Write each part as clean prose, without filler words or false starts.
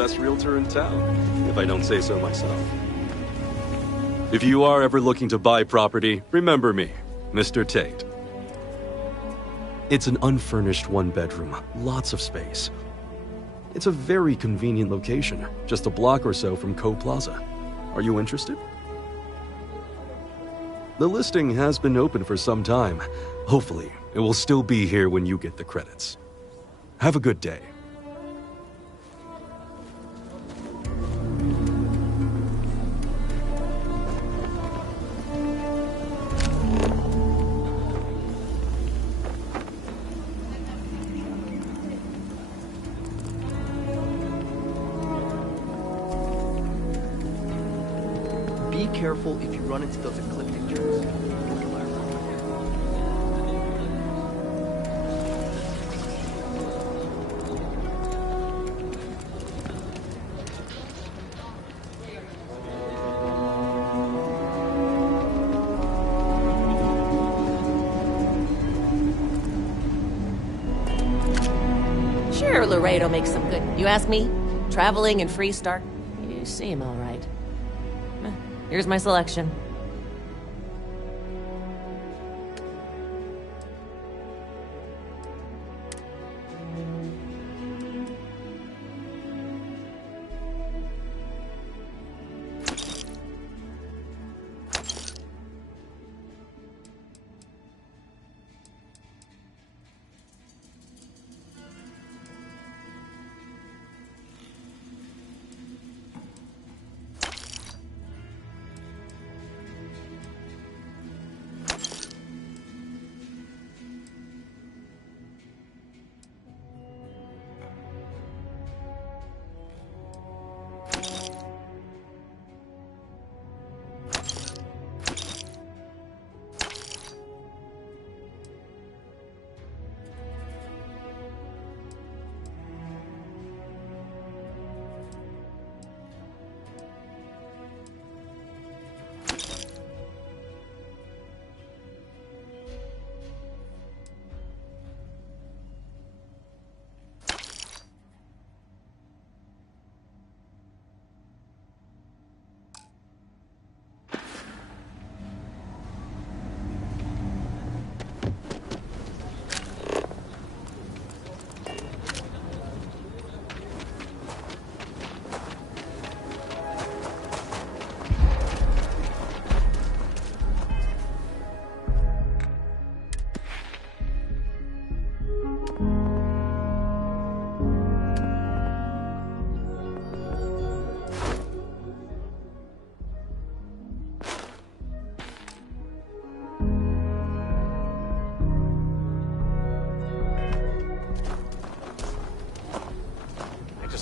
best realtor in town, if I don't say so myself. If you are ever looking to buy property, remember me, Mr. Tate. It's an unfurnished one-bedroom, lots of space. It's a very convenient location, just a block or so from Co Plaza. Are you interested? The listing has been open for some time. Hopefully, it will still be here when you get the credits. Have a good day. Be careful if you run into those ecliptic jerks. Sure, Laredo makes some good. You ask me? Traveling and Freestar? You seem all right. Here's my selection.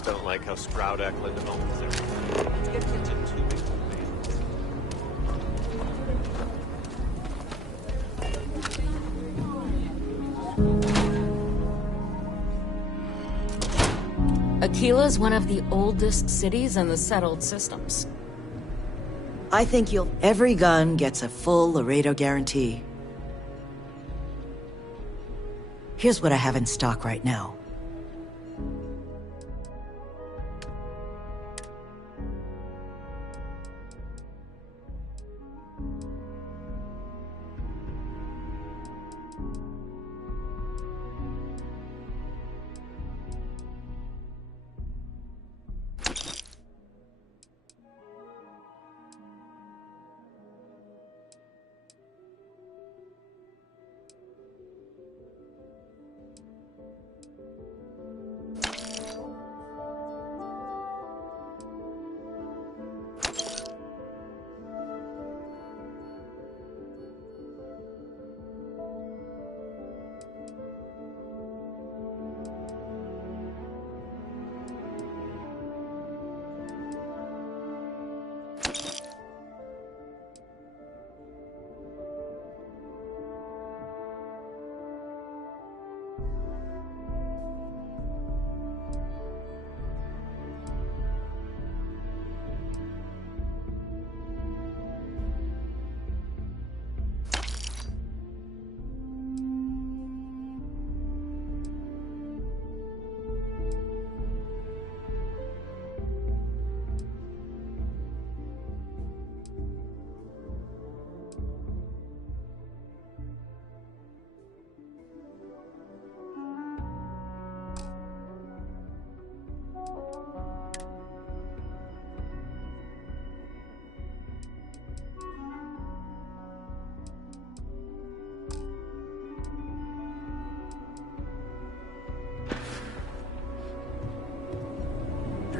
Don't like how Stroud Eklund owns everything. It's getting into too big of me. Aquila's one of the oldest cities in the settled systems. I think you'll... Every gun gets a full Laredo guarantee. Here's what I have in stock right now.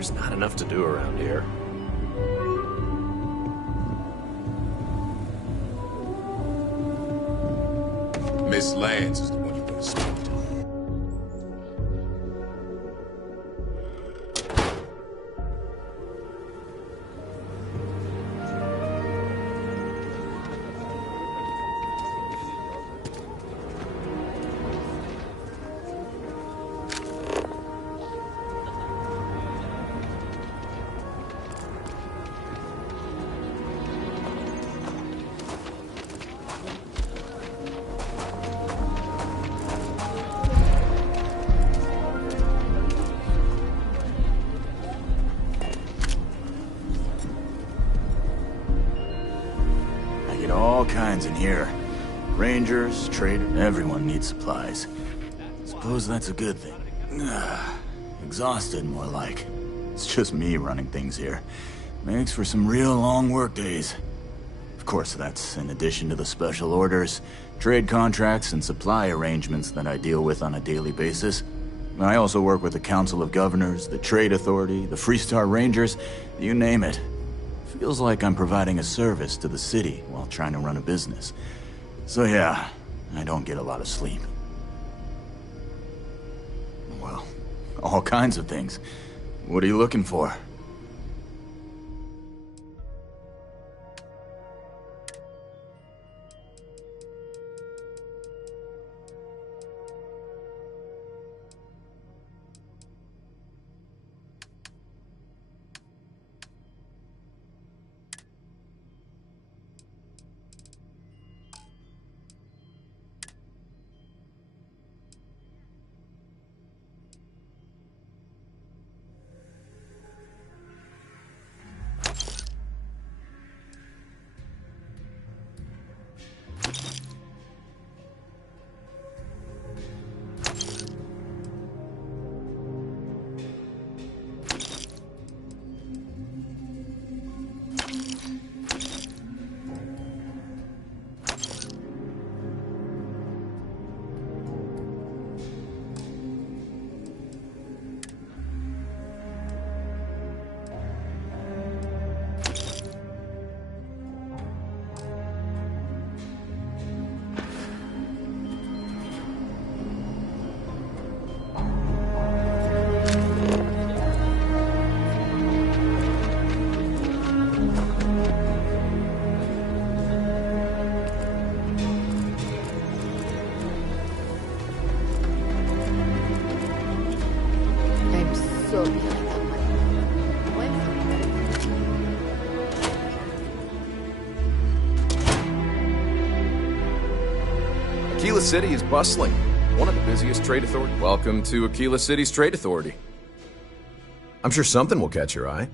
There's not enough to do around here. Miss Lance is the one you want to speak to. All kinds in here. Rangers, traders, everyone needs supplies. Suppose that's a good thing. Exhausted, more like. It's just me running things here. Makes for some real long work days. Of course, that's in addition to the special orders, trade contracts, and supply arrangements that I deal with on a daily basis. I also work with the Council of Governors, the Trade Authority, the Freestar Rangers, you name it. Feels like I'm providing a service to the city while trying to run a business. So yeah, I don't get a lot of sleep. Well, all kinds of things. What are you looking for? Aquila City is bustling. One of the busiest trade authorities. Welcome to Aquila City's Trade Authority. I'm sure something will catch your eye.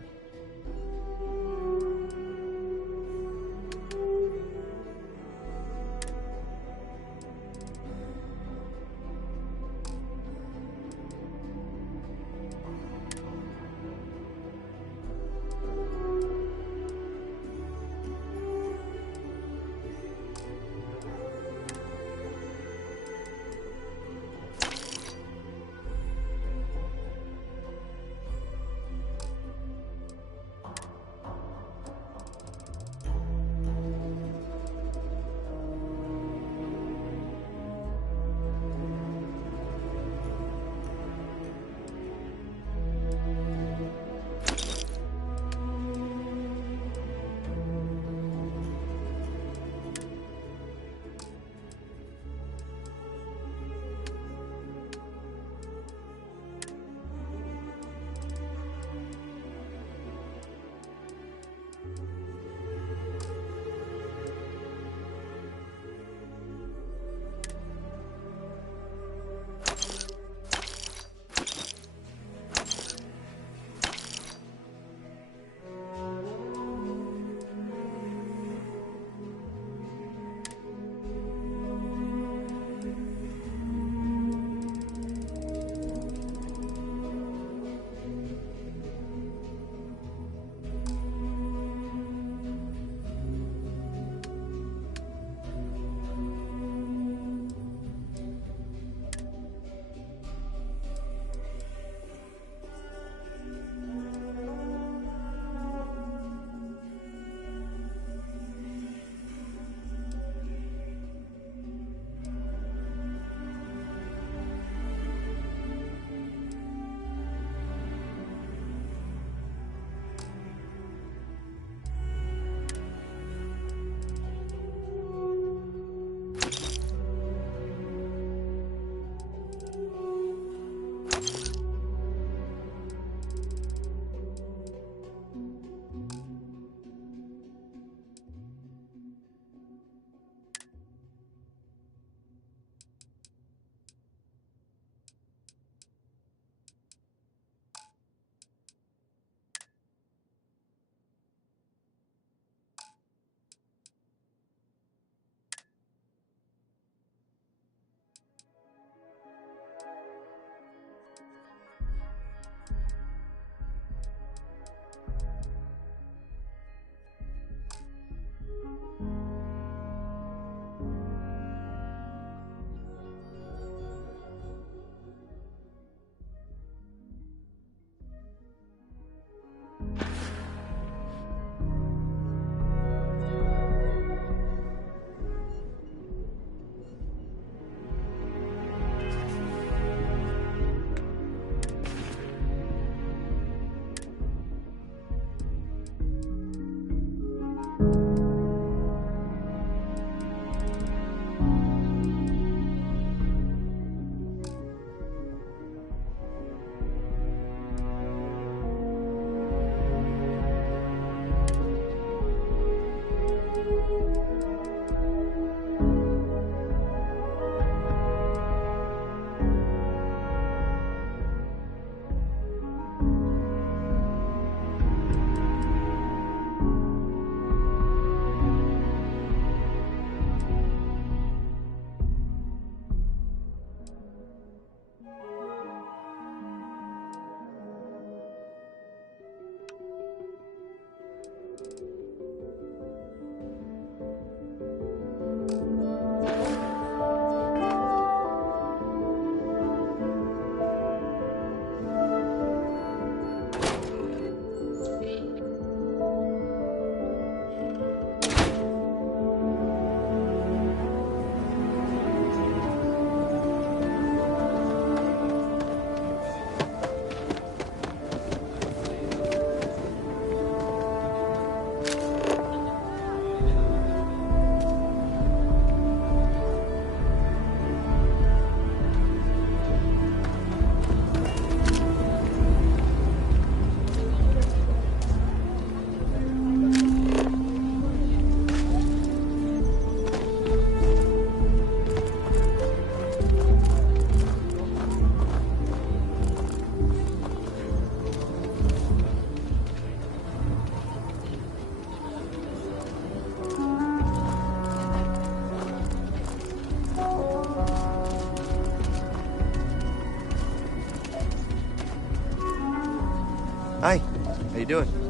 Hi. How you doing?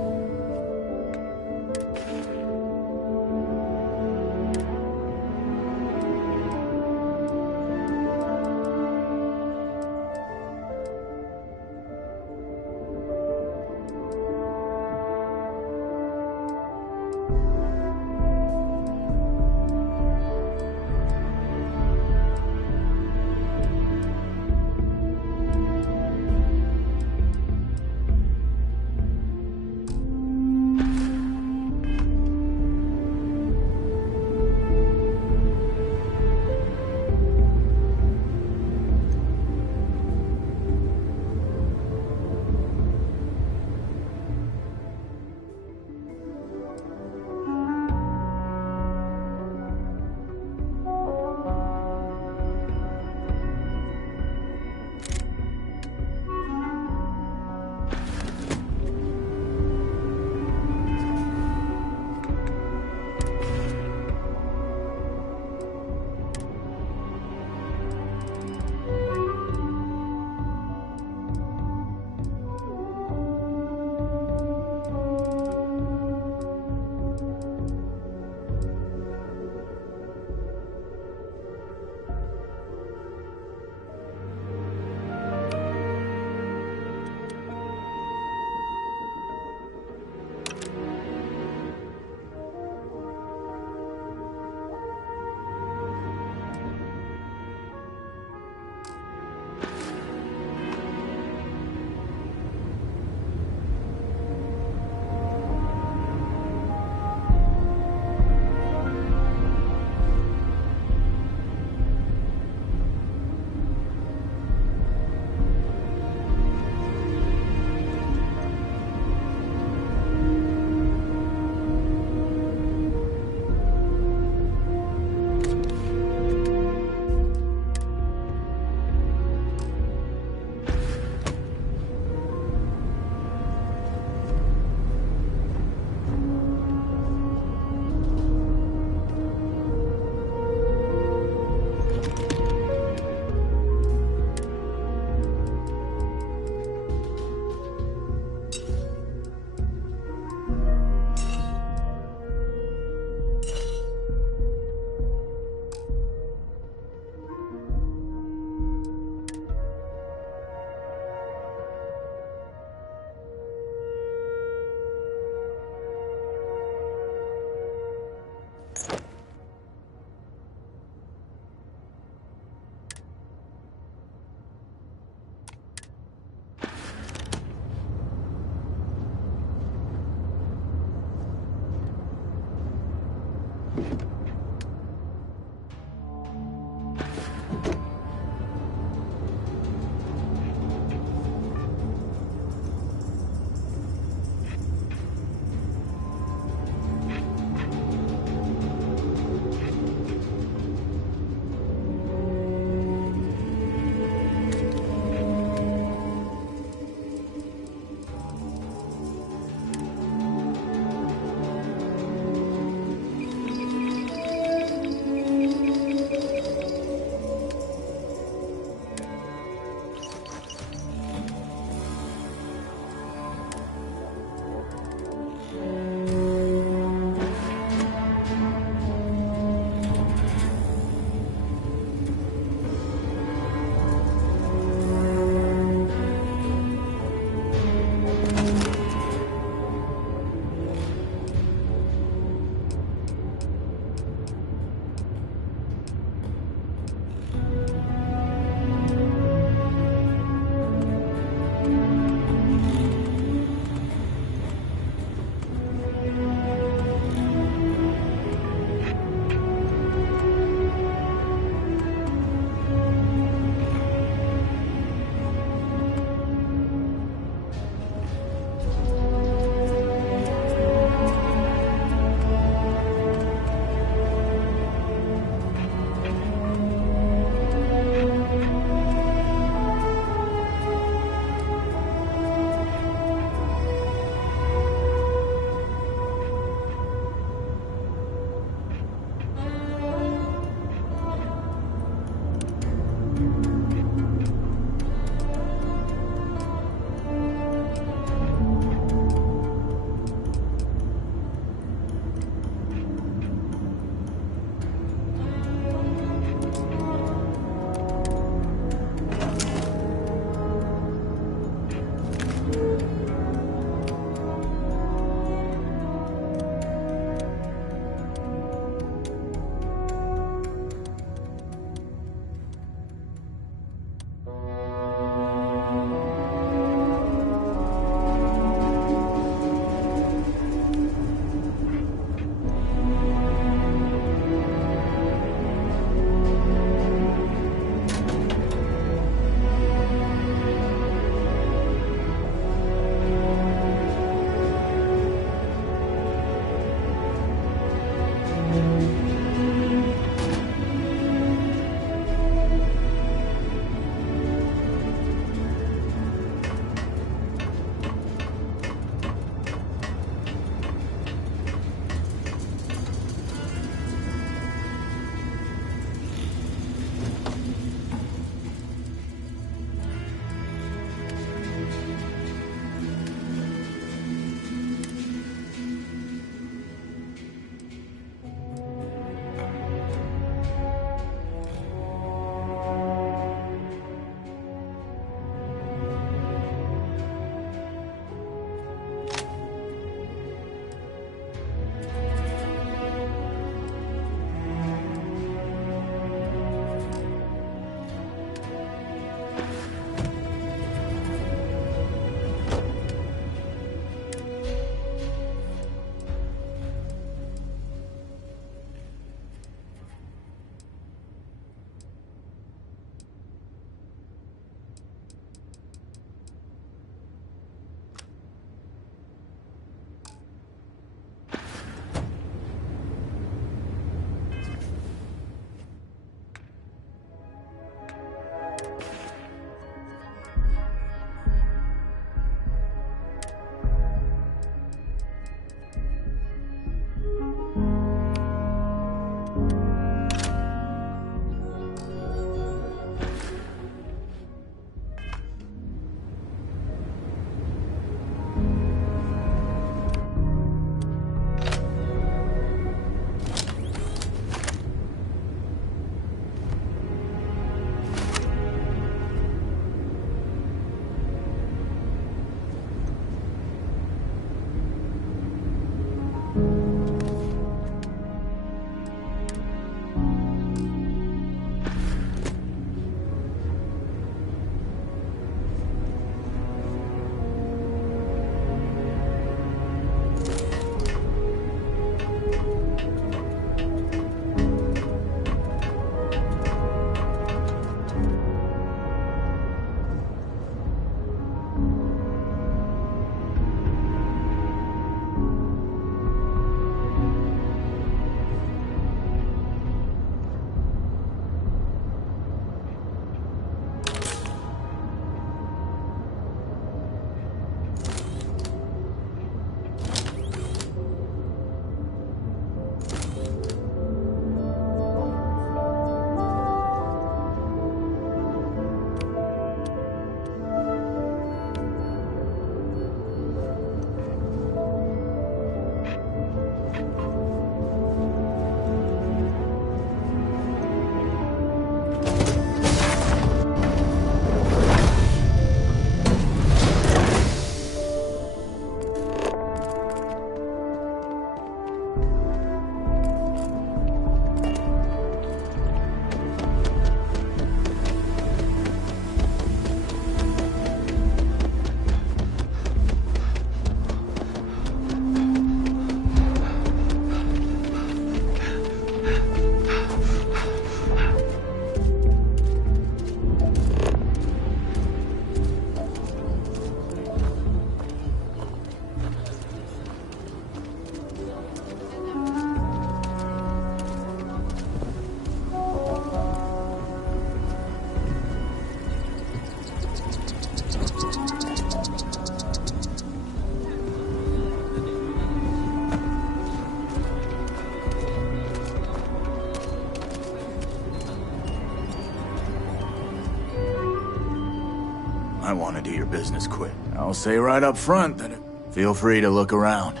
might want to do your business quick. I'll say right up front that feel free to look around.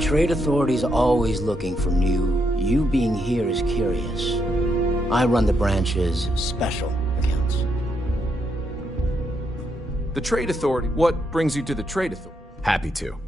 Trade Authority's always looking for new. You being here is curious. I run the branch's special accounts. The Trade Authority? What brings you to the Trade Authority? Happy to.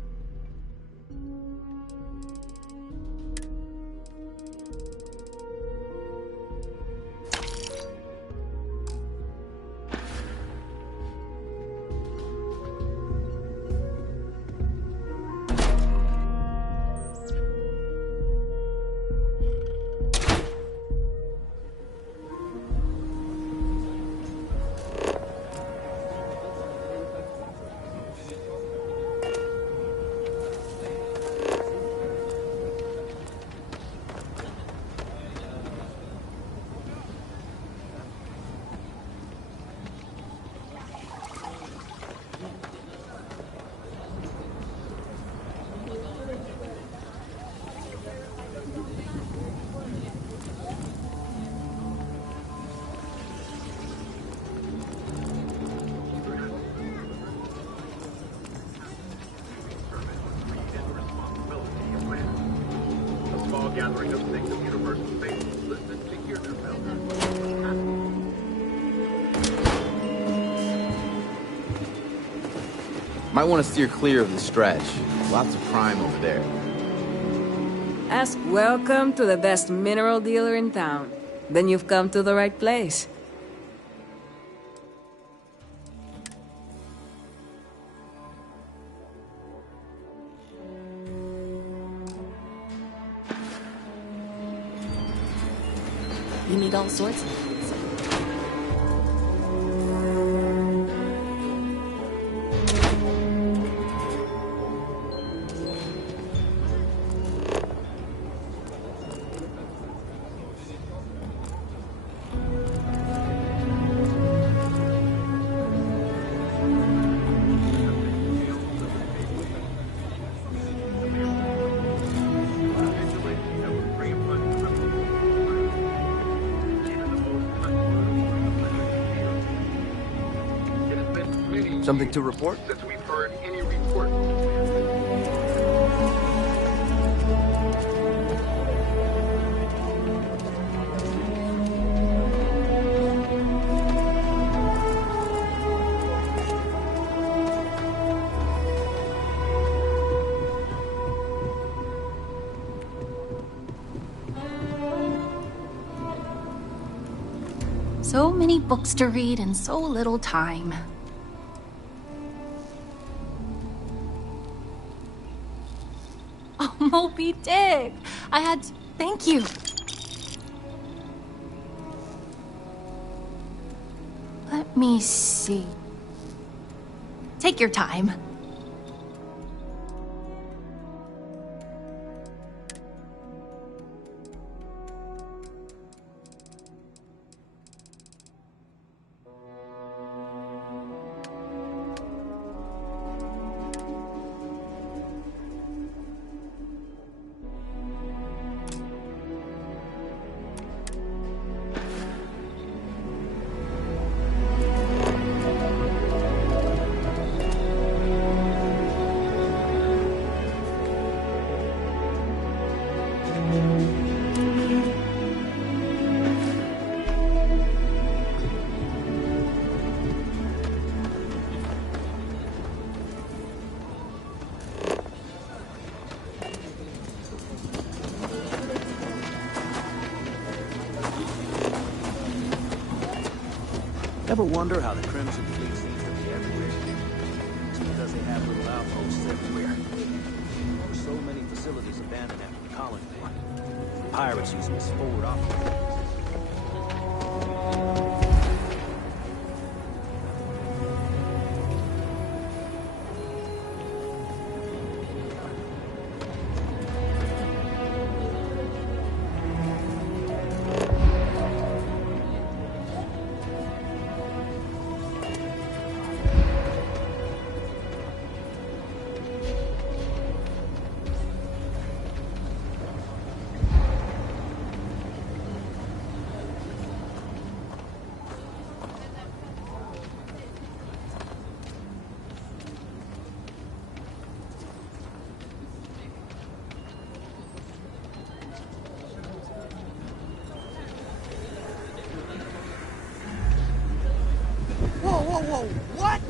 Gathering of things of universal faith, listen to hear their Might want to steer clear of the stretch. Lots of crime over there. Ask welcome to the best mineral dealer in town. Then you've come to the right place. You need all sorts of things. Something to report? Since we've heard any report. So many books to read and so little time. Oh, Moby Dick! I had to... Thank you. Let me see. Take your time. Ever wonder how the Crimson Fleet seems to be everywhere? It's because they have little outposts everywhere. There's so many facilities abandoned after the Colony War. Pirates use them as forward operations. Whoa, what?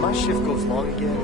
My shift goes long again.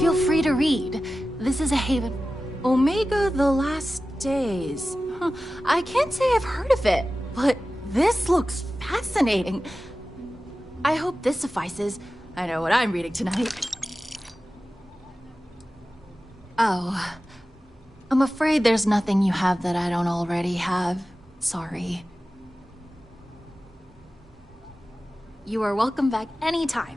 Feel free to read. This is a haven. Omega the Last Days. Huh. I can't say I've heard of it, but this looks fascinating. I hope this suffices. I know what I'm reading tonight. Oh. I'm afraid there's nothing you have that I don't already have. Sorry. You are welcome back anytime.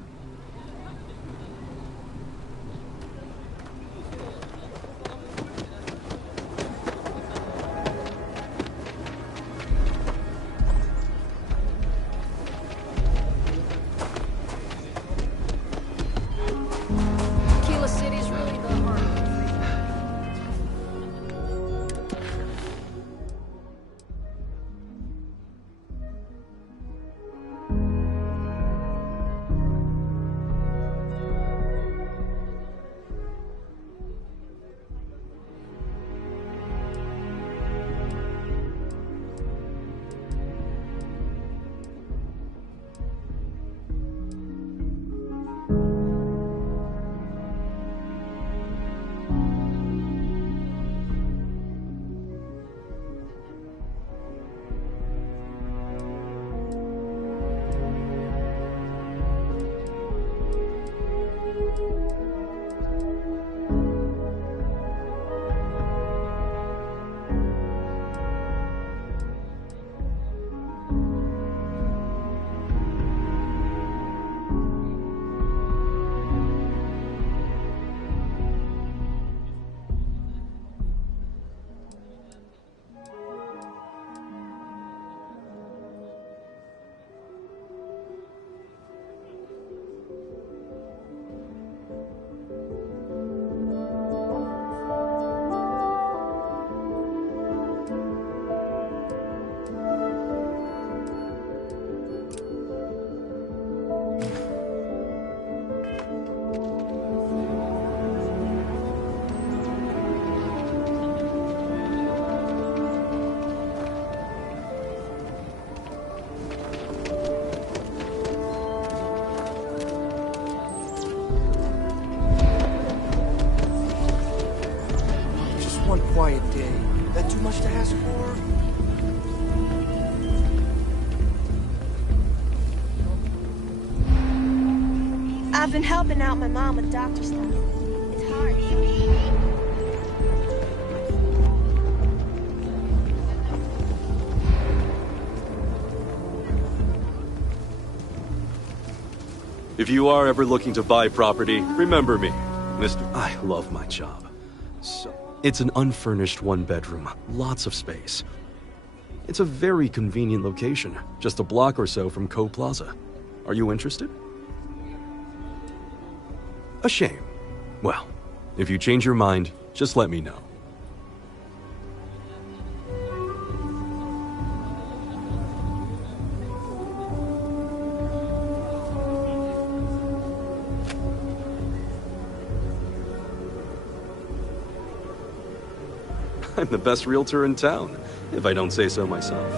quiet day. That too much to ask for? I've been helping out my mom with doctor stuff. It's hard. If you are ever looking to buy property, remember me, Mr. I love my job. So, it's an unfurnished one-bedroom, lots of space. It's a very convenient location, just a block or so from Co Plaza. Are you interested? A shame. Well, if you change your mind, just let me know. I'm the best realtor in town, if I don't say so myself.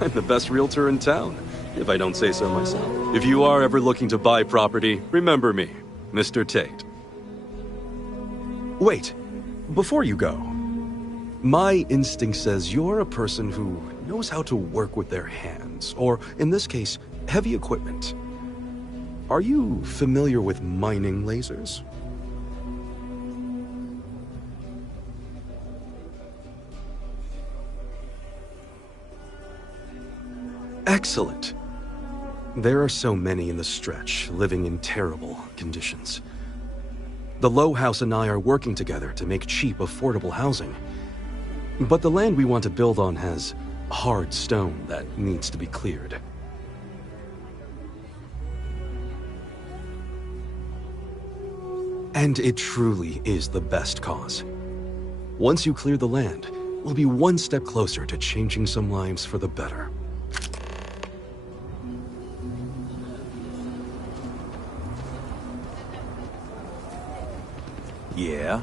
I'm the best realtor in town, if I don't say so myself. If you are ever looking to buy property, remember me, Mr. Tate. Wait, before you go. My instinct says you're a person who knows how to work with their hands, or in this case, heavy equipment. Are you familiar with mining lasers? Excellent. There are so many in the stretch, living in terrible conditions. The Low House and I are working together to make cheap, affordable housing. But the land we want to build on has hard stone that needs to be cleared. And it truly is the best cause. Once you clear the land, we'll be one step closer to changing some lives for the better. Yeah?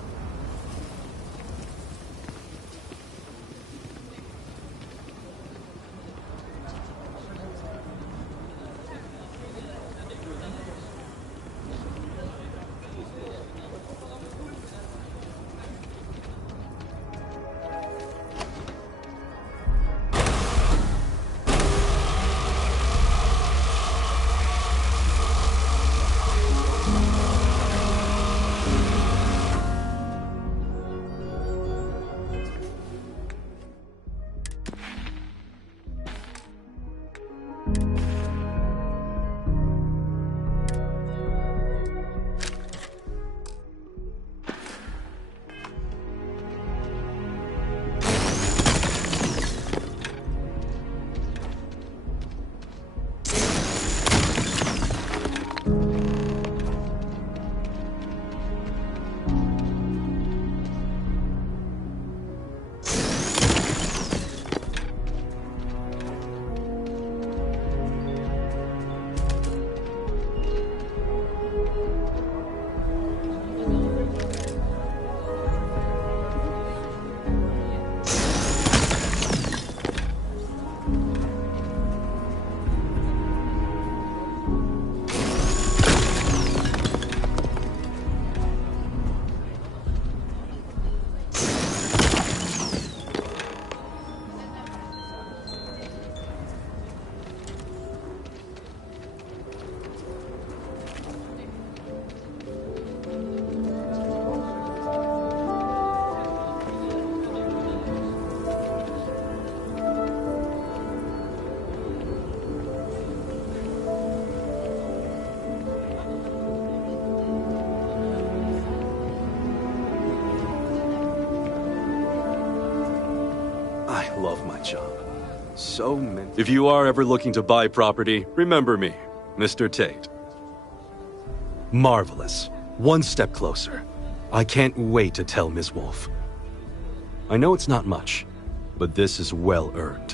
I love my job. So many. If you are ever looking to buy property, remember me, Mr. Tate. Marvelous. One step closer. I can't wait to tell Ms. Wolf. I know it's not much, but this is well earned.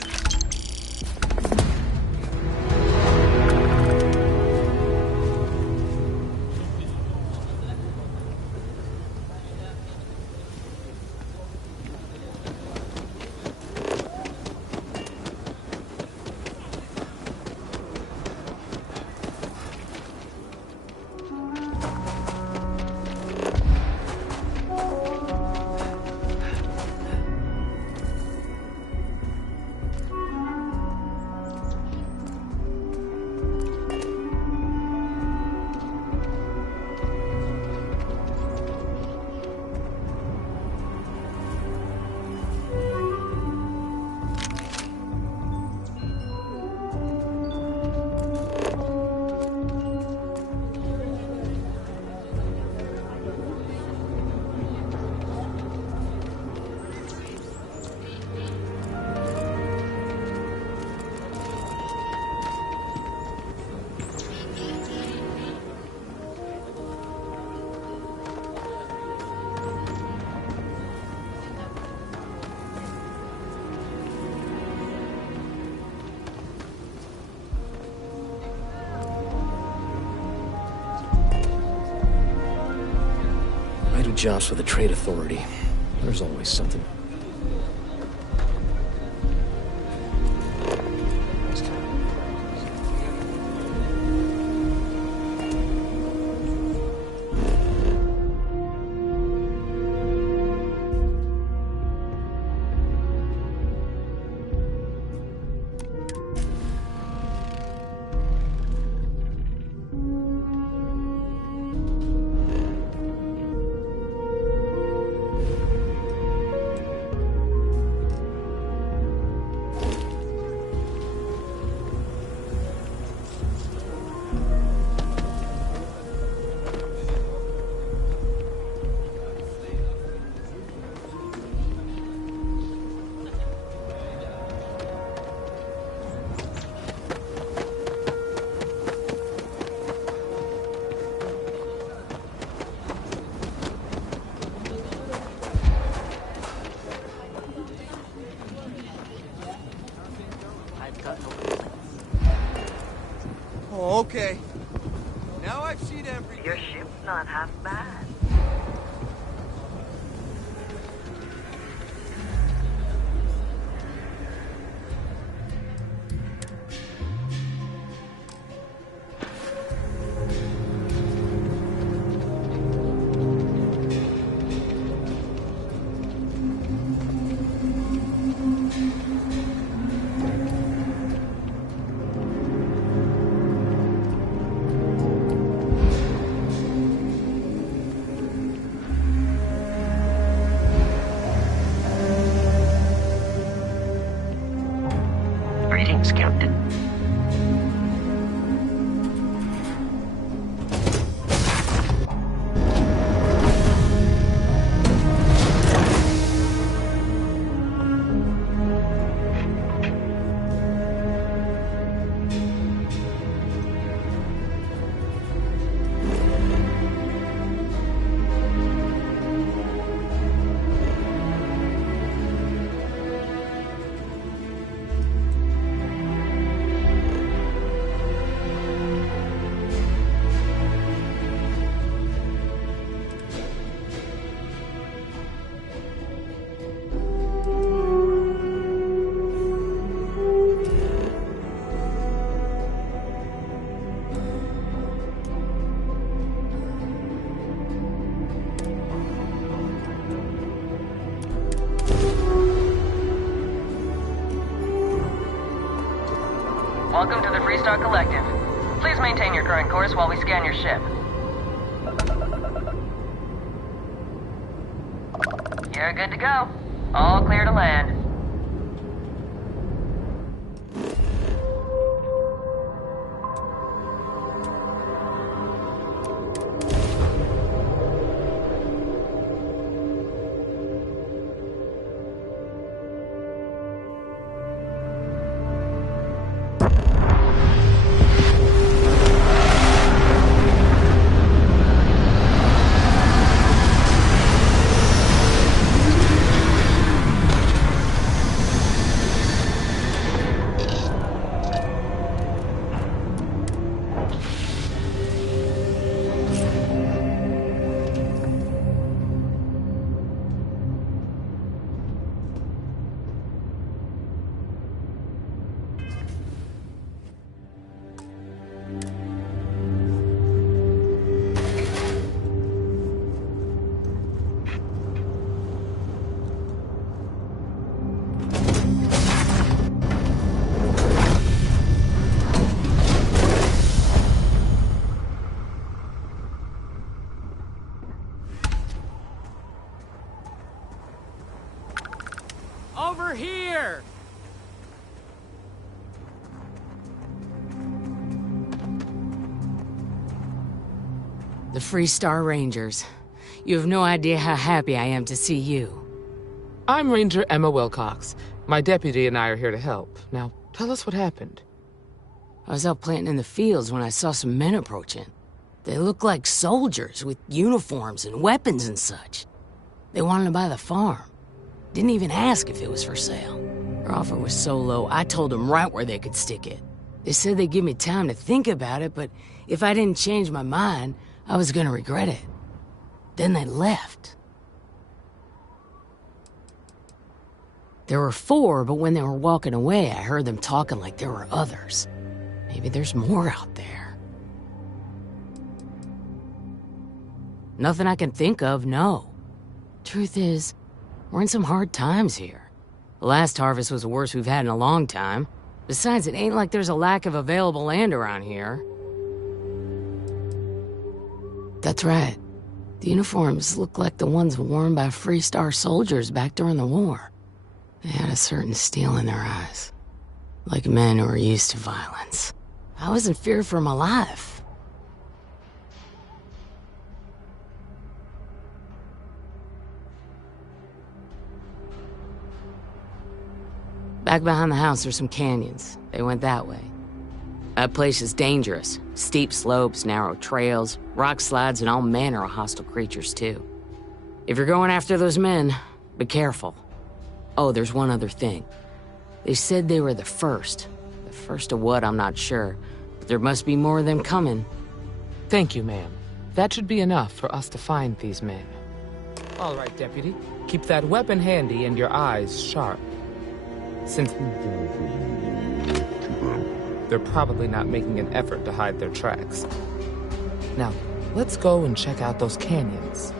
I do jobs for the Trade Authority. There's always something. Oh, okay. Now I've seen everything. Your ship's not half bad. Greetings, Captain. Welcome to the Freestar Collective. Please maintain your current course while we scan your ship. You're good to go. All clear to land. Over here! The Freestar Rangers. You have no idea how happy I am to see you. I'm Ranger Emma Wilcox. My deputy and I are here to help. Now, tell us what happened. I was out planting in the fields when I saw some men approaching. They looked like soldiers with uniforms and weapons and such. They wanted to buy the farm. Didn't even ask if it was for sale. Their offer was so low, I told them right where they could stick it. They said they'd give me time to think about it, but if I didn't change my mind, I was gonna regret it. Then they left. There were 4, but when they were walking away, I heard them talking like there were others. Maybe there's more out there. Nothing I can think of, no. Truth is, we're in some hard times here. The last harvest was the worst we've had in a long time. Besides, it ain't like there's a lack of available land around here. That's right. The uniforms look like the ones worn by Freestar soldiers back during the war. They had a certain steel in their eyes. Like men who are used to violence. I was in fear for my life. Back behind the house are some canyons. They went that way. That place is dangerous. Steep slopes, narrow trails, rock slides, and all manner of hostile creatures, too. If you're going after those men, be careful. Oh, there's one other thing. They said they were the first. The first of what, I'm not sure. There must be more of them coming. Thank you, ma'am. That should be enough for us to find these men. All right, Deputy. Keep that weapon handy and your eyes sharp. Since they're probably not making an effort to hide their tracks. Now, let's go and check out those canyons.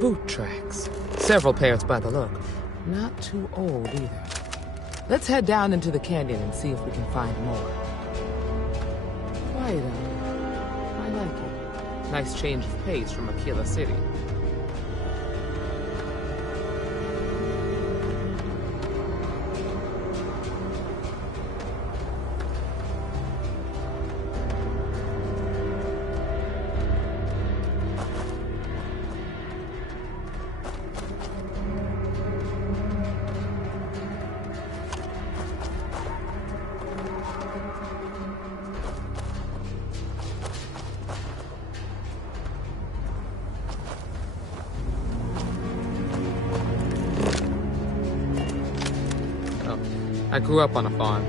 Boot tracks. Several pairs by the look. Not too old either. Let's head down into the canyon and see if we can find more. Quiet out there. I like it. Nice change of pace from Aquila City. I grew up on a farm.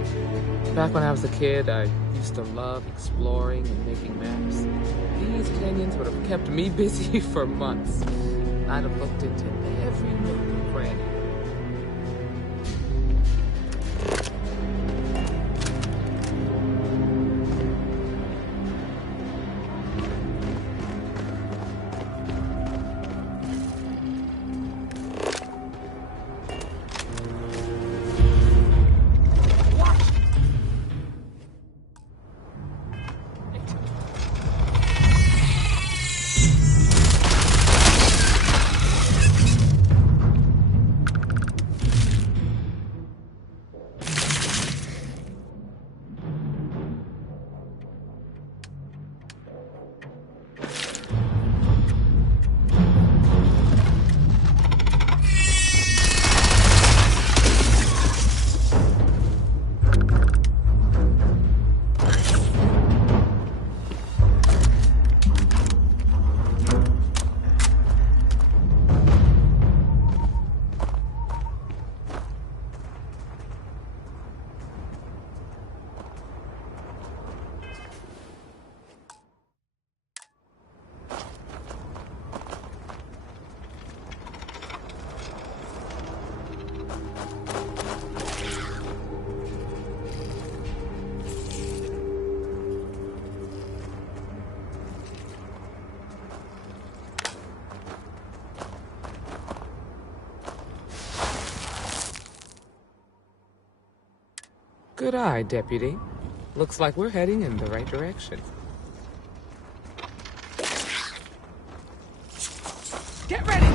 Back when I was a kid, I used to love exploring and making maps. These canyons would have kept me busy for months. I'd have looked into every nook and cranny. Good eye, Deputy. Looks like we're heading in the right direction. Get ready!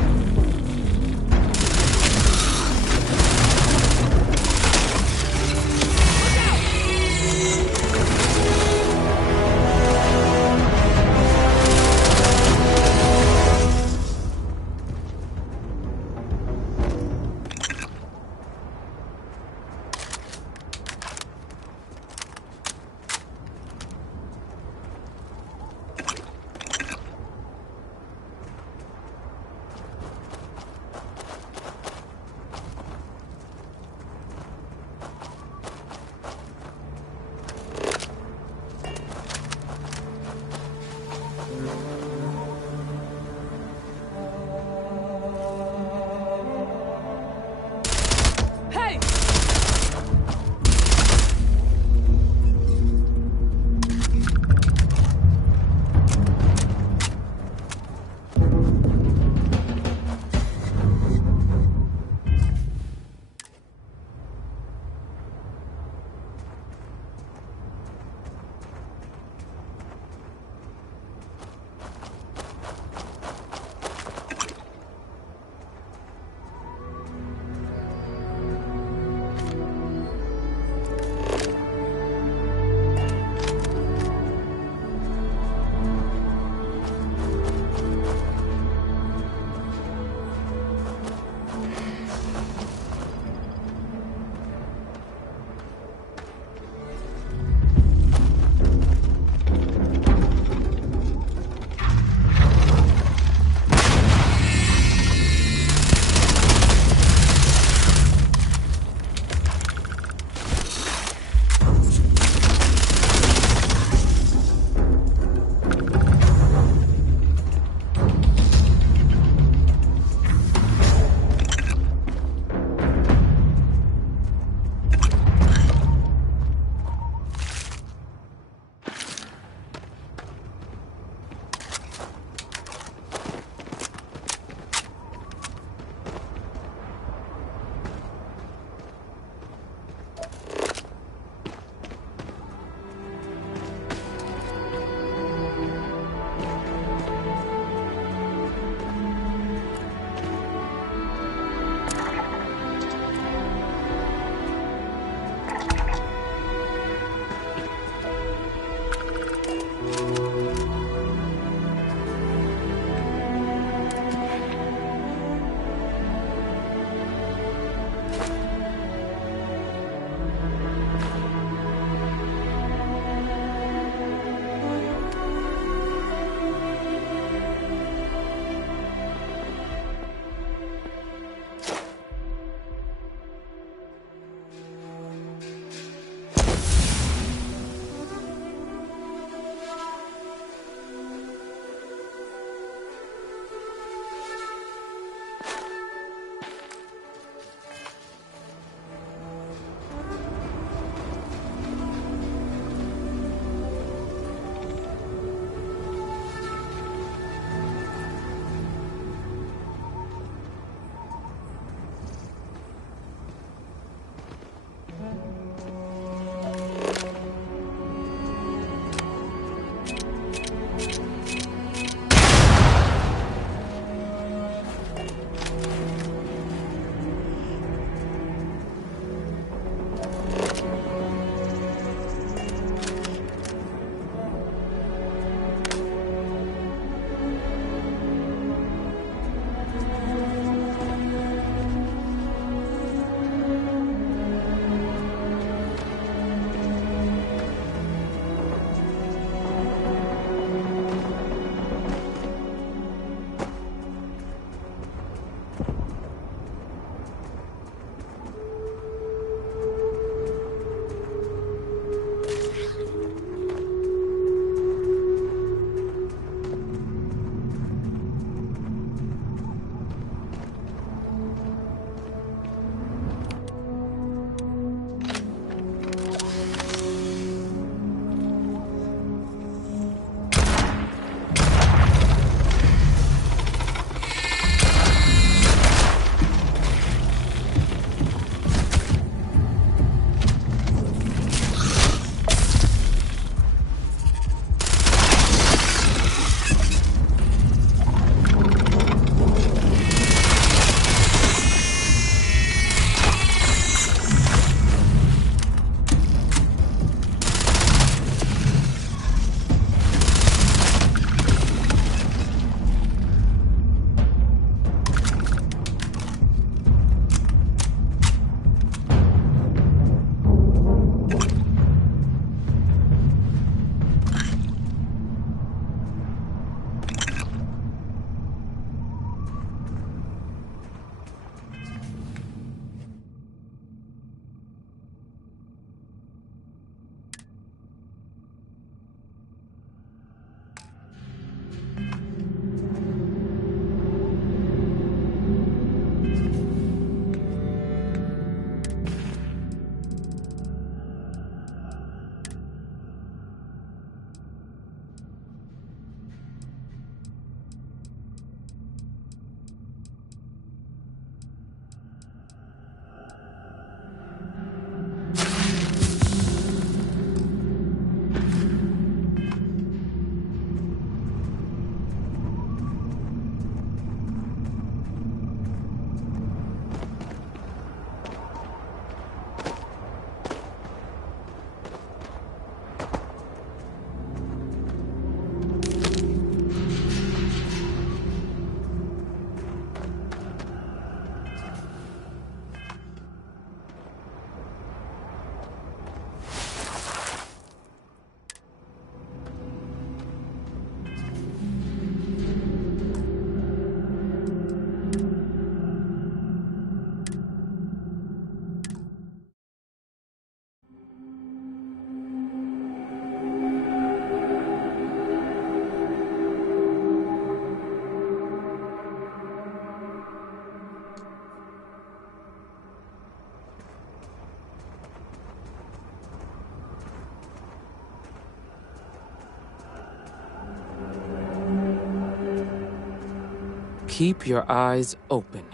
Keep your eyes open.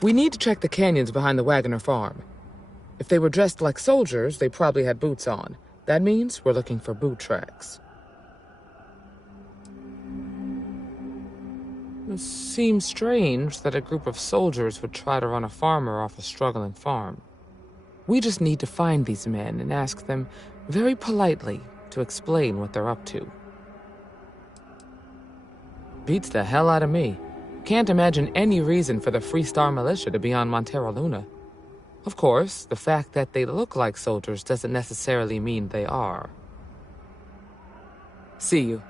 We need to check the canyons behind the Wagoner farm. If they were dressed like soldiers, they probably had boots on. That means we're looking for boot tracks. It seems strange that a group of soldiers would try to run a farmer off a struggling farm. We just need to find these men and ask them very politely to explain what they're up to. Beats the hell out of me. Can't imagine any reason for the Free Star Militia to be on Montero Luna. Of course, the fact that they look like soldiers doesn't necessarily mean they are. See you.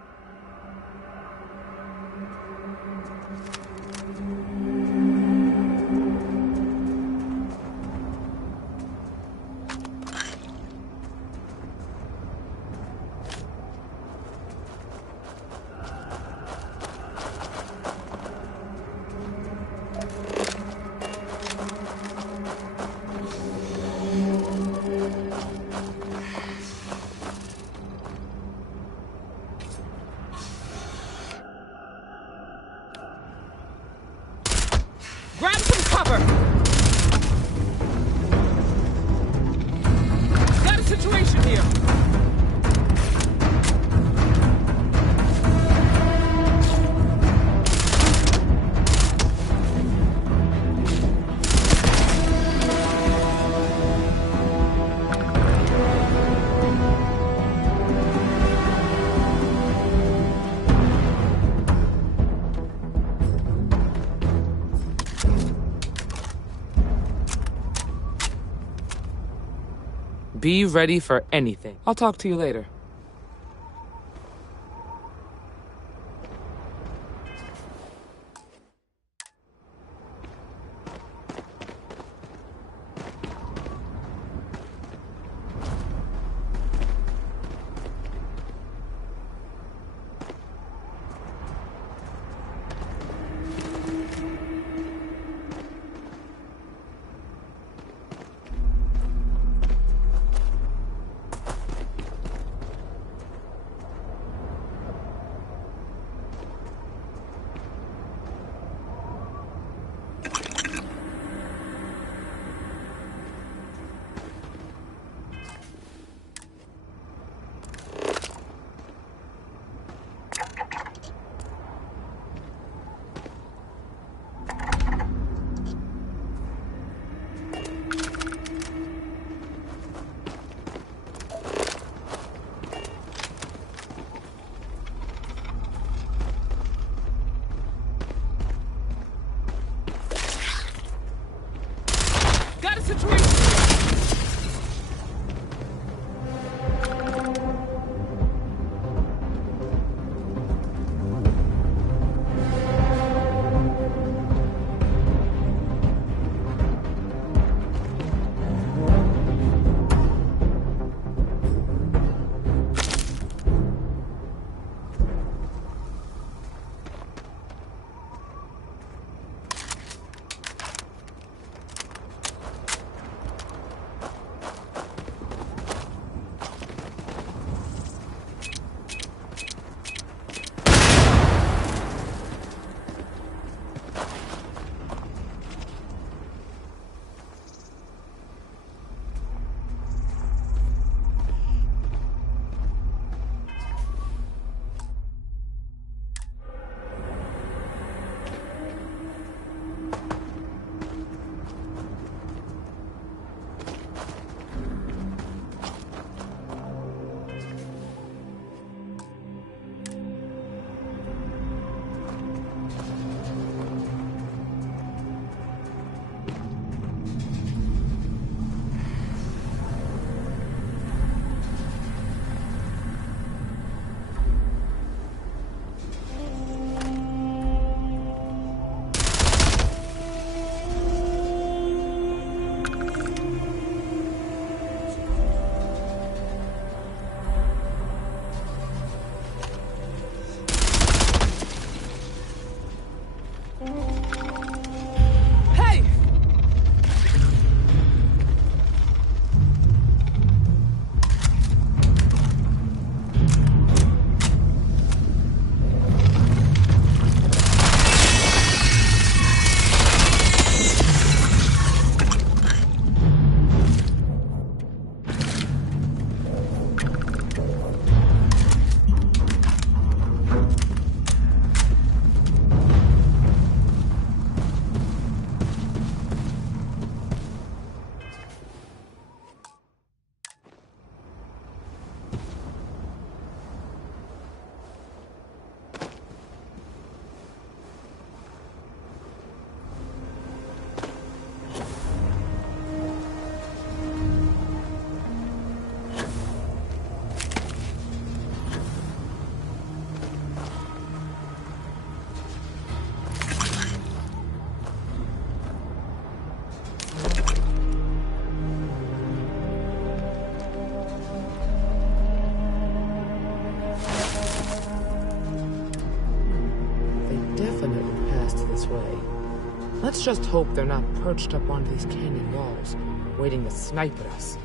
Grab some cover! Got a situation here! Be ready for anything. I'll talk to you later. Got a situation! definitely passed this way. Let's just hope they're not perched up on these canyon walls, waiting to snipe at us.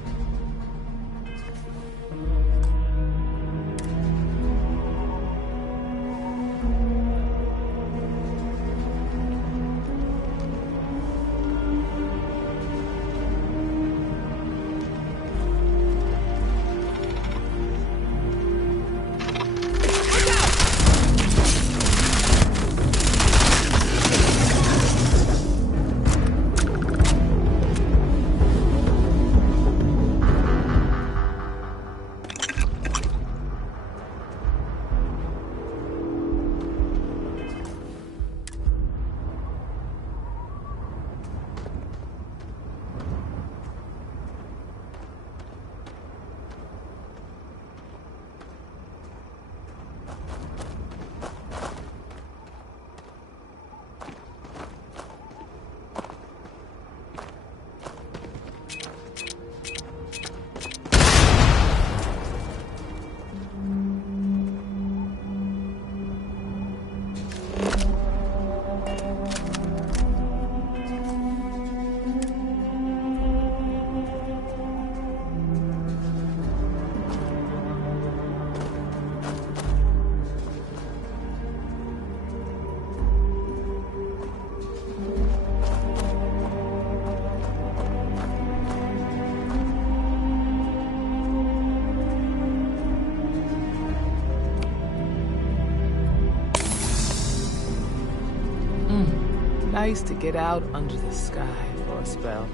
Nice to get out under the sky for a spell.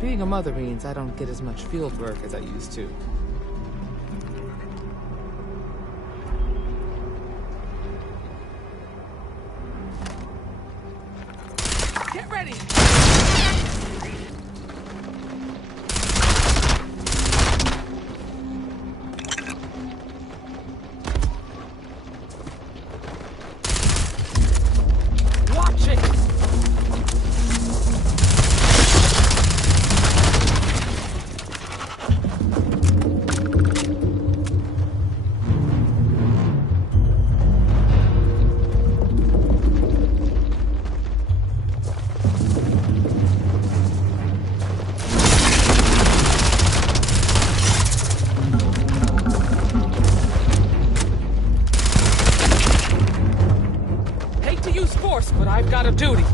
Being a mother means I don't get as much field work as I used to. Get ready! But I've got a duty.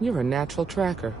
You're a natural tracker.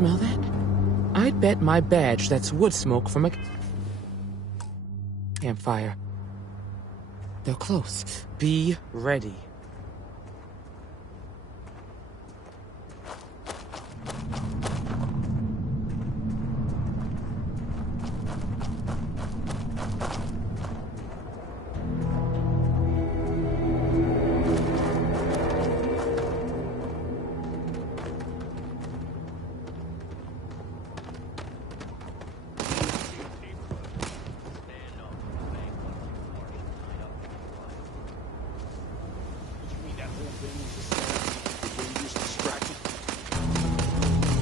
smell that? I'd bet my badge that's wood smoke from a campfire. They're close. Be ready.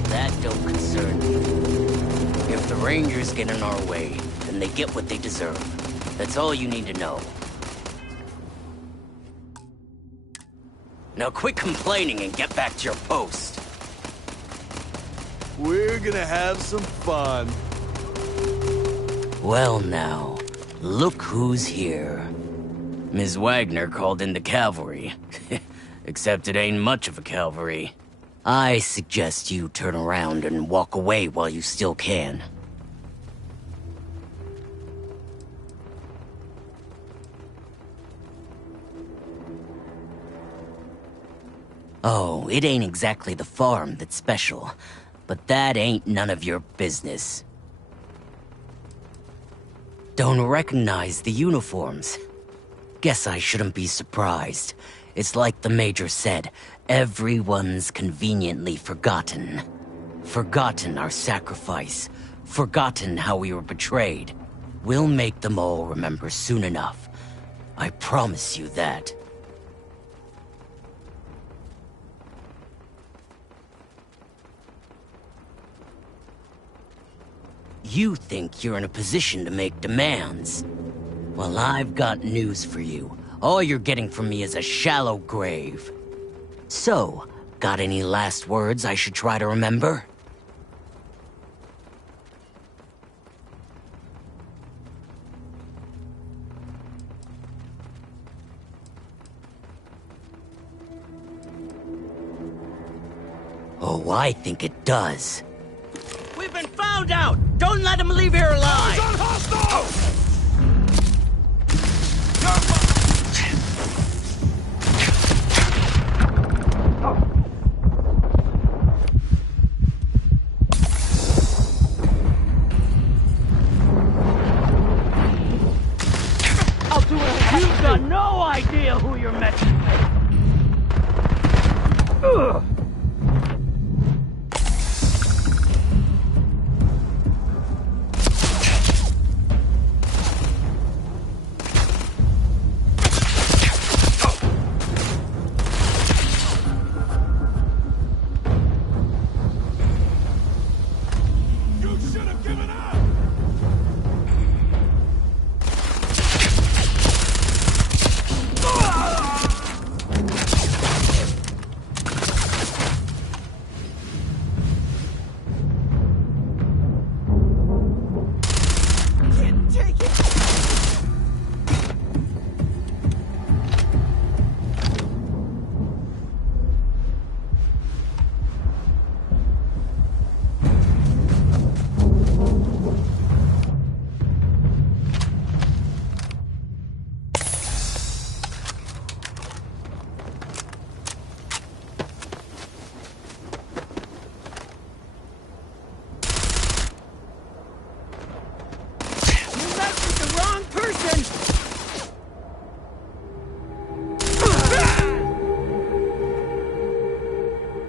That don't concern me. If the Rangers get in our way, then they get what they deserve. That's all you need to know. Now quit complaining and get back to your post. We're gonna have some fun. Well now, look who's here. Ms. Wagner called in the cavalry. Except it ain't much of a cavalry. I suggest you turn around and walk away while you still can. Oh, it ain't exactly the farm that's special, but that ain't none of your business. Don't recognize the uniforms? Guess I shouldn't be surprised. It's like the Major said, everyone's conveniently forgotten. Forgotten our sacrifice. Forgotten how we were betrayed. We'll make them all remember soon enough. I promise you that. You think you're in a position to make demands? Well, I've got news for you. All you're getting from me is a shallow grave. So, got any last words I should try to remember? Oh, I think it does. We've been found out! Don't let him leave here alive! I'll do it. You've got no idea who you're messing with. Ugh.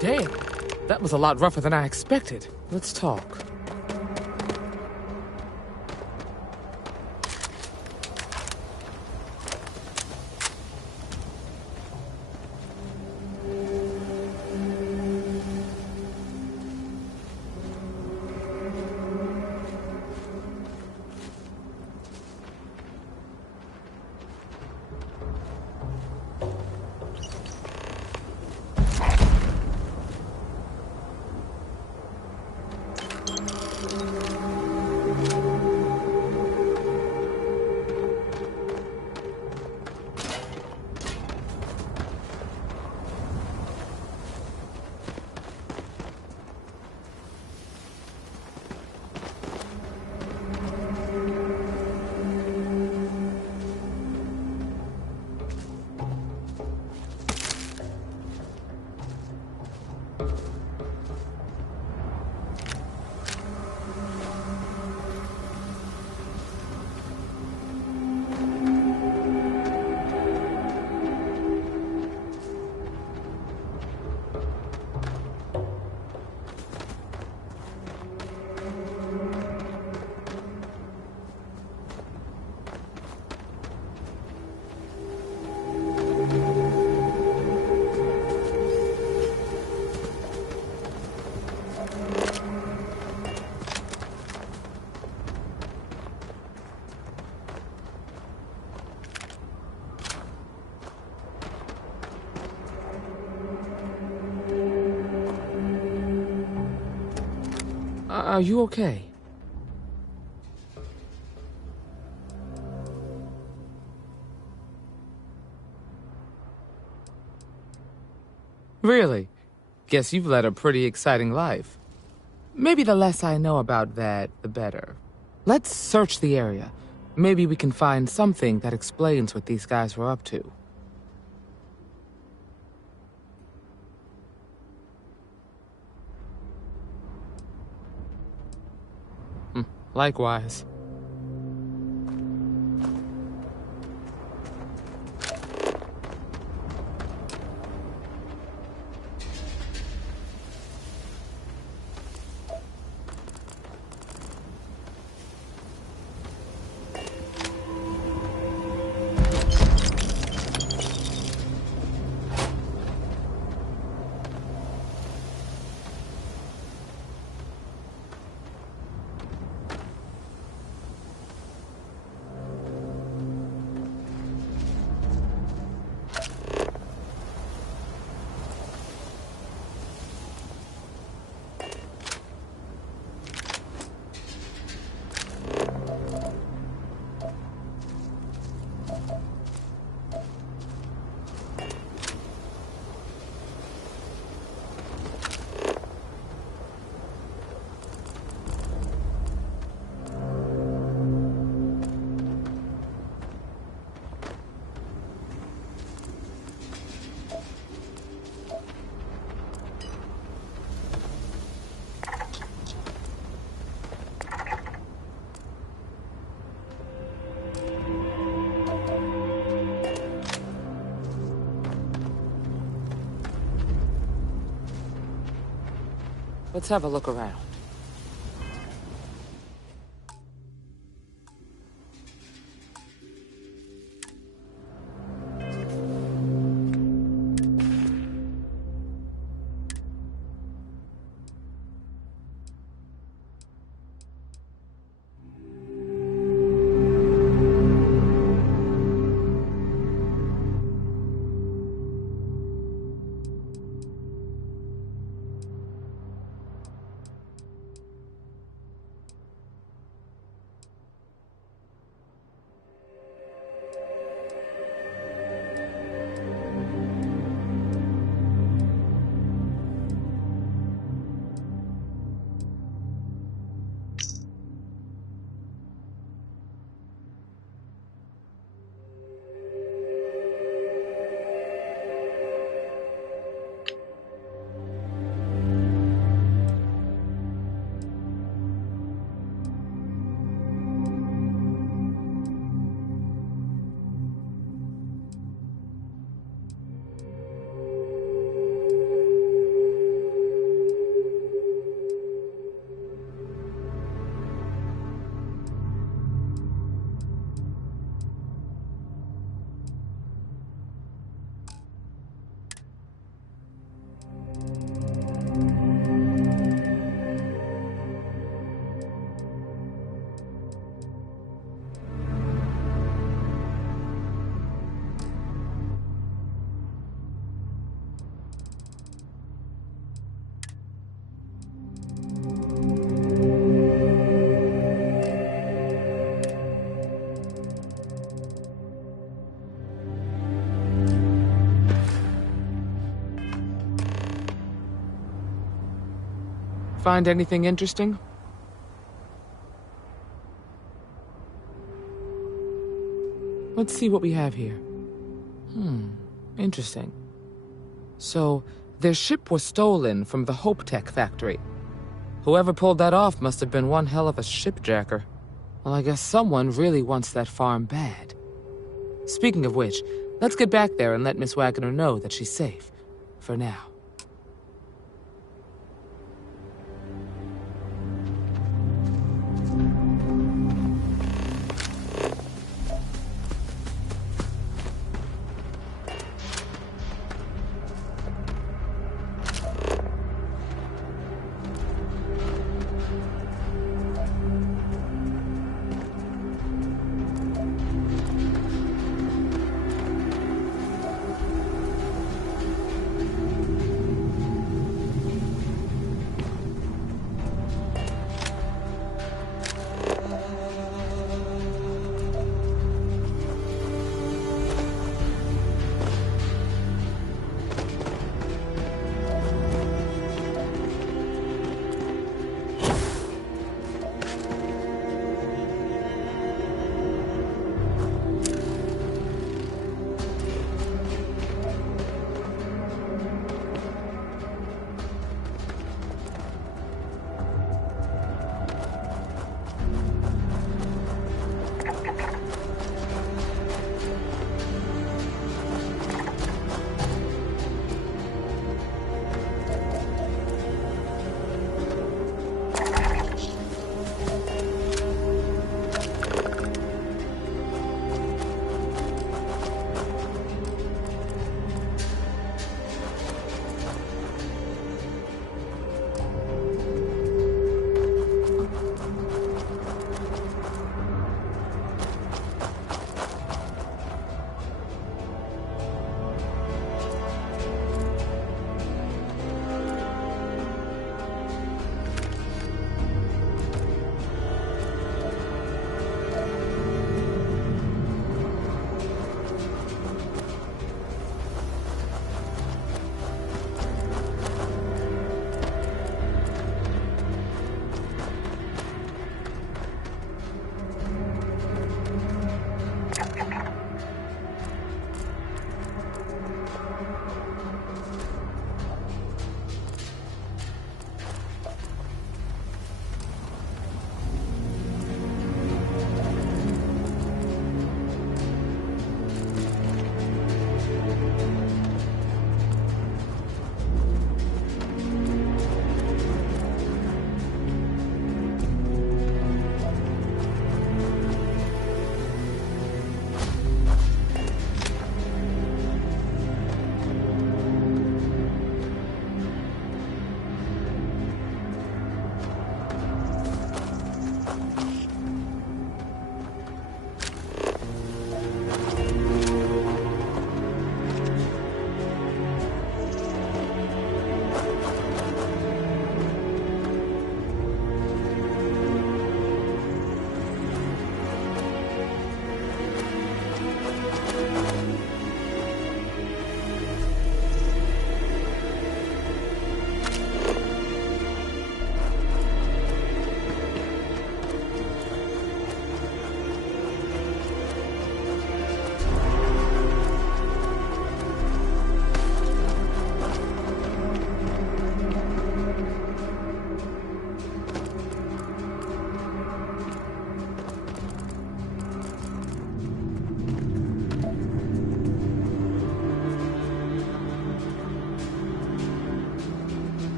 Damn, that was a lot rougher than I expected. Let's talk. Are you okay? Really? Guess you've led a pretty exciting life. Maybe the less I know about that, the better. Let's search the area. Maybe we can find something that explains what these guys were up to. Likewise. Let's have a look around. Find anything interesting? Let's see what we have here. Interesting. So, their ship was stolen from the Hope Tech factory. Whoever pulled that off must have been one hell of a shipjacker. Well, I guess someone really wants that farm bad. Speaking of which, let's get back there and let Miss Wagner know that she's safe. For now.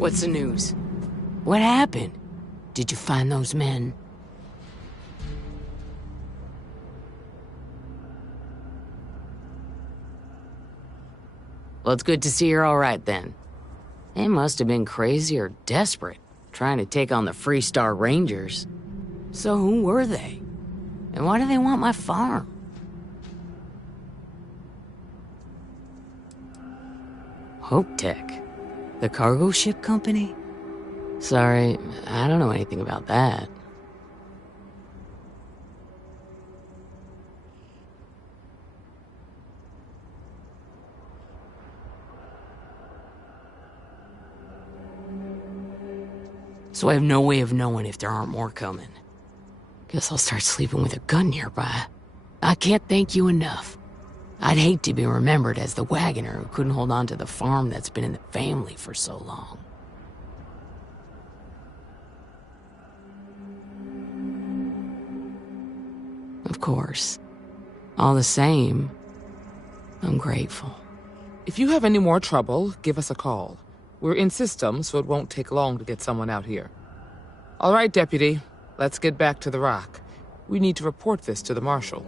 What's the news? What happened? Did you find those men? Well, it's good to see you're all right then. They must have been crazy or desperate, trying to take on the Freestar Rangers. So who were they? And why do they want my farm? Hope Tech. The cargo ship company? Sorry, I don't know anything about that. So I have no way of knowing if there aren't more coming. Guess I'll start sleeping with a gun nearby. I can't thank you enough. I'd hate to be remembered as the wagoner who couldn't hold on to the farm that's been in the family for so long. Of course. All the same, I'm grateful. If you have any more trouble, give us a call. We're in system, so it won't take long to get someone out here. All right, Deputy. Let's get back to the Rock. We need to report this to the Marshal.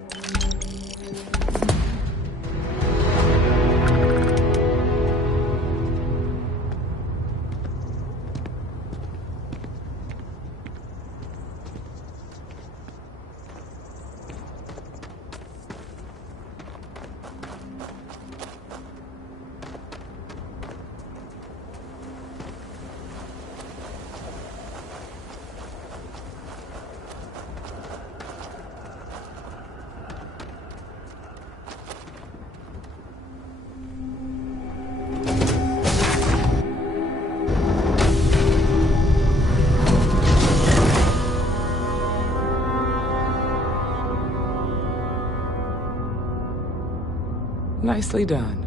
Nicely done.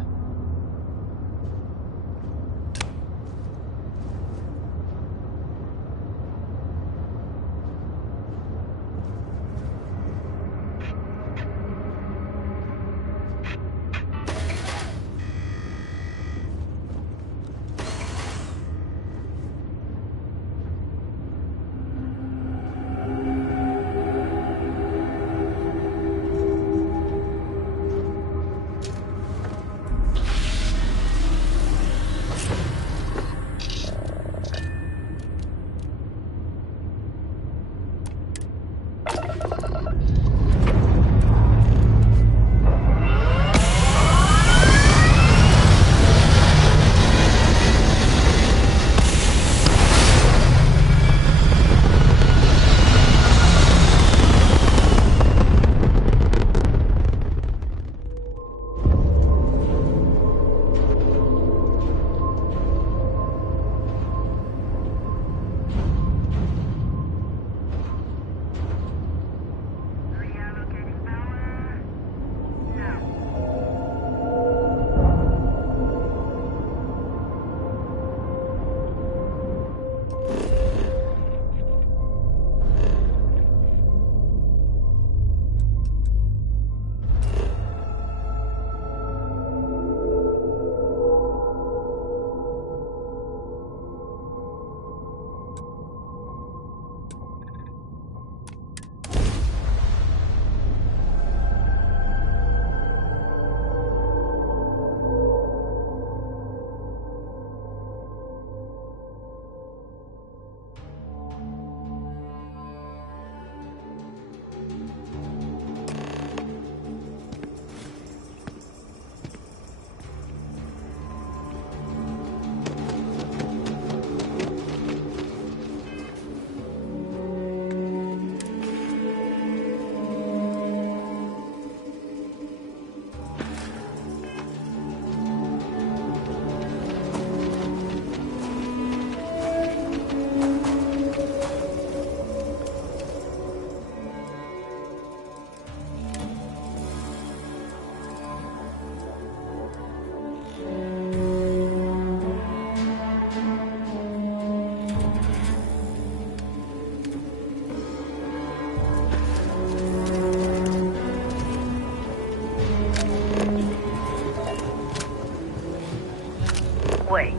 Wait.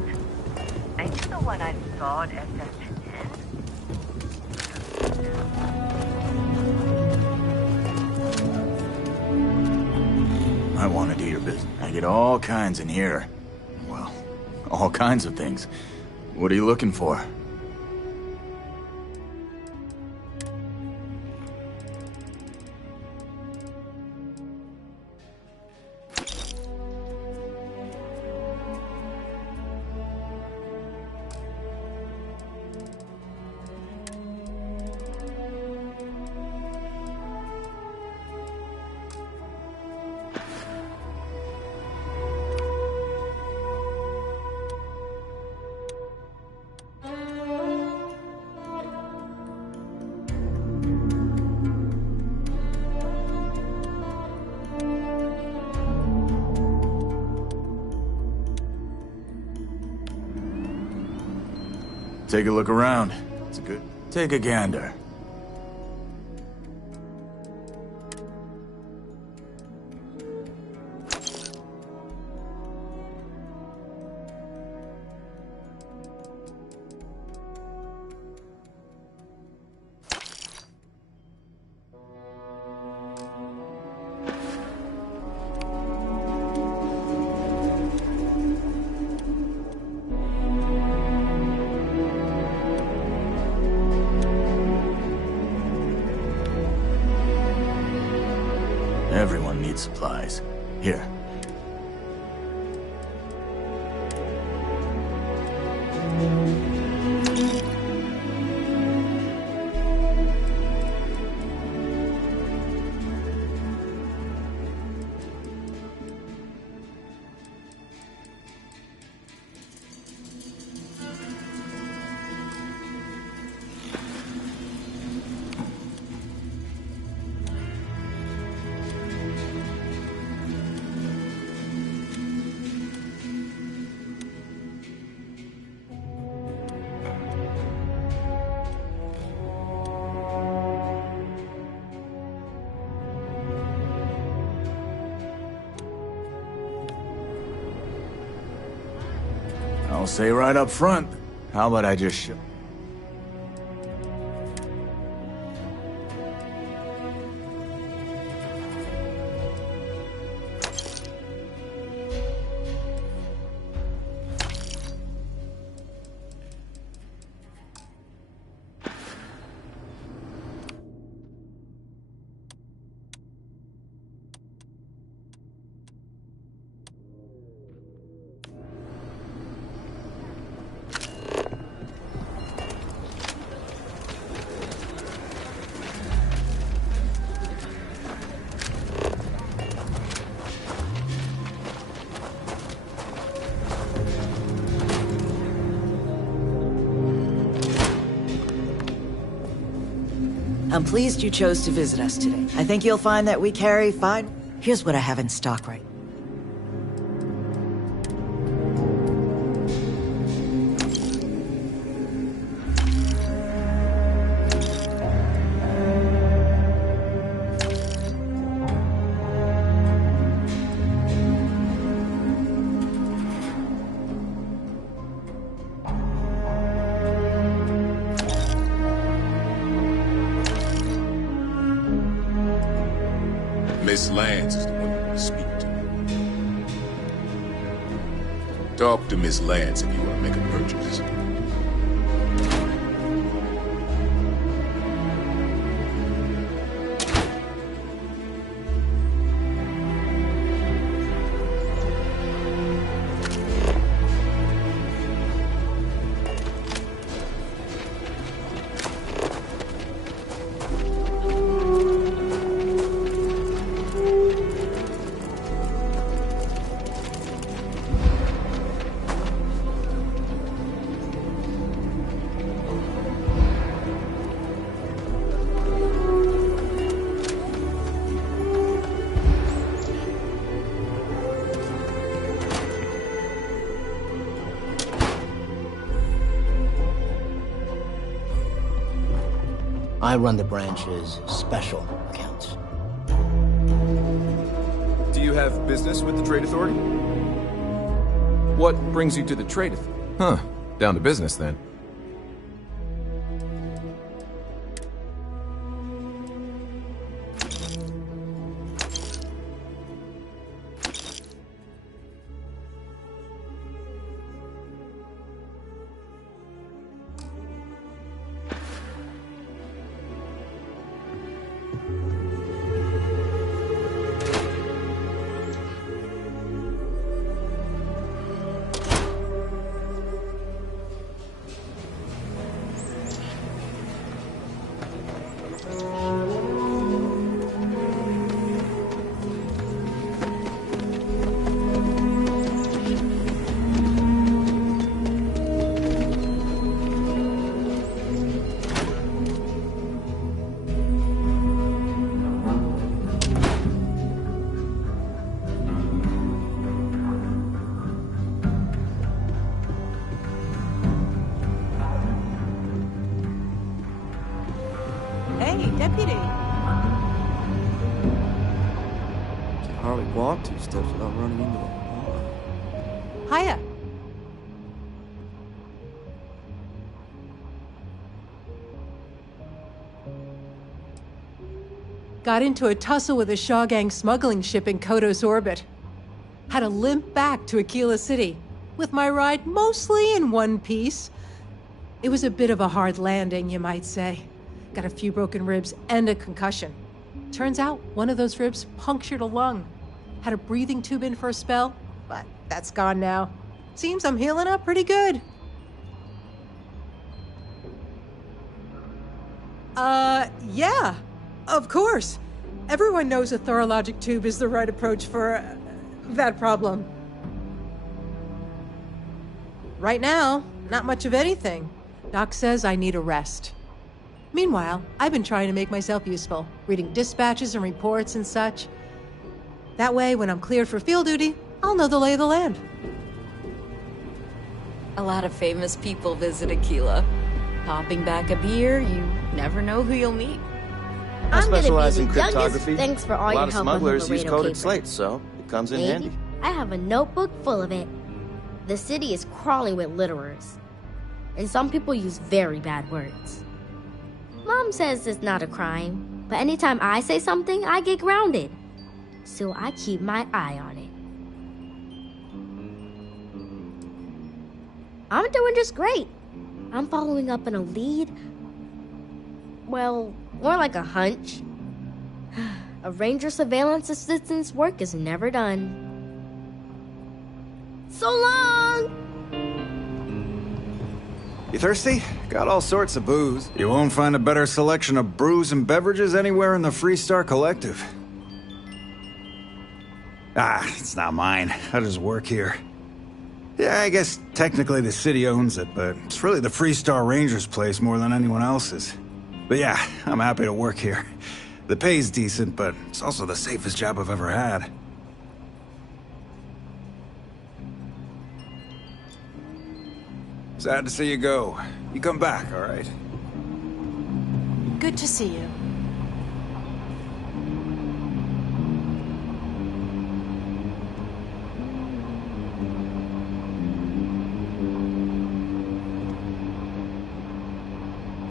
Ain't you the one I saw at SS10? I want to do your business. I get all kinds in here. Well, all kinds of things. What are you looking for? Take a look around. It's a good... Take a gander. Everyone needs supplies. Here. I'll say right up front, how about I just show... I'm pleased you chose to visit us today. I think you'll find that we carry fine... Here's what I have in stock right now. Miss Lance is the one you want to speak to. Talk to Miss Lance if you want to make a purchase. I run the branch's special accounts. Do you have business with the Trade Authority? What brings you to the trade authority? Huh. Down to business, then. Hey, deputy. Can hardly walk 2 steps without running into a wall. Hiya. Got into a tussle with a Shaw Gang smuggling ship in Kodos orbit. Had to limp back to Aquila City, with my ride mostly in one piece. It was a bit of a hard landing, you might say. Got a few broken ribs and a concussion. Turns out one of those ribs punctured a lung. Had a breathing tube in for a spell, but that's gone now. Seems I'm healing up pretty good. Yeah, of course. Everyone knows a thorologic tube is the right approach for that problem. Right now, not much of anything. Doc says I need a rest. Meanwhile, I've been trying to make myself useful, reading dispatches and reports and such. That way, when I'm cleared for field duty, I'll know the lay of the land. A lot of famous people visit Aquila. Popping back a beer, you never know who you'll meet. I specialize in I'm gonna be the youngest. cryptography. Thanks for all A lot your of help on the smugglers use Laredo coded paper. slates, so it comes in Maybe. handy. I have a notebook full of it. The city is crawling with litterers. And some people use very bad words. Mom says it's not a crime, but anytime I say something, I get grounded. So I keep my eye on it. I'm doing just great. I'm following up on a lead. Well, more like a hunch. A ranger surveillance assistant's work is never done. So long! You thirsty? Got all sorts of booze. You won't find a better selection of brews and beverages anywhere in the Freestar Collective. Ah, it's not mine. I just work here. Yeah, I guess technically the city owns it, but it's really the Freestar Rangers' place more than anyone else's. But yeah, I'm happy to work here. The pay's decent, but it's also the safest job I've ever had. Sad to see you go. You come back, all right? Good to see you.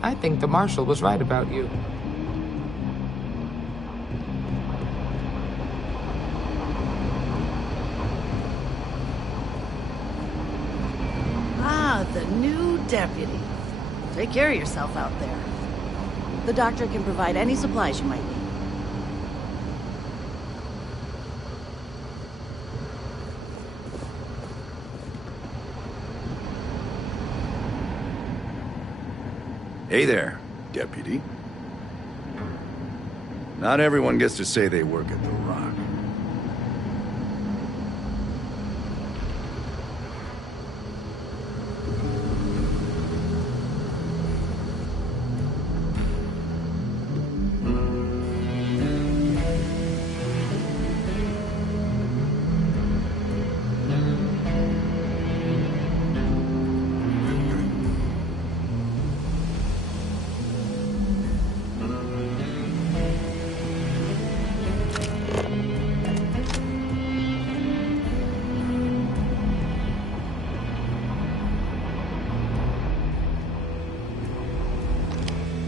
I think the marshal was right about you. Ah, the new deputy. Take care of yourself out there. The doctor can provide any supplies you might need. Hey there, deputy. Not everyone gets to say they work at the Rock.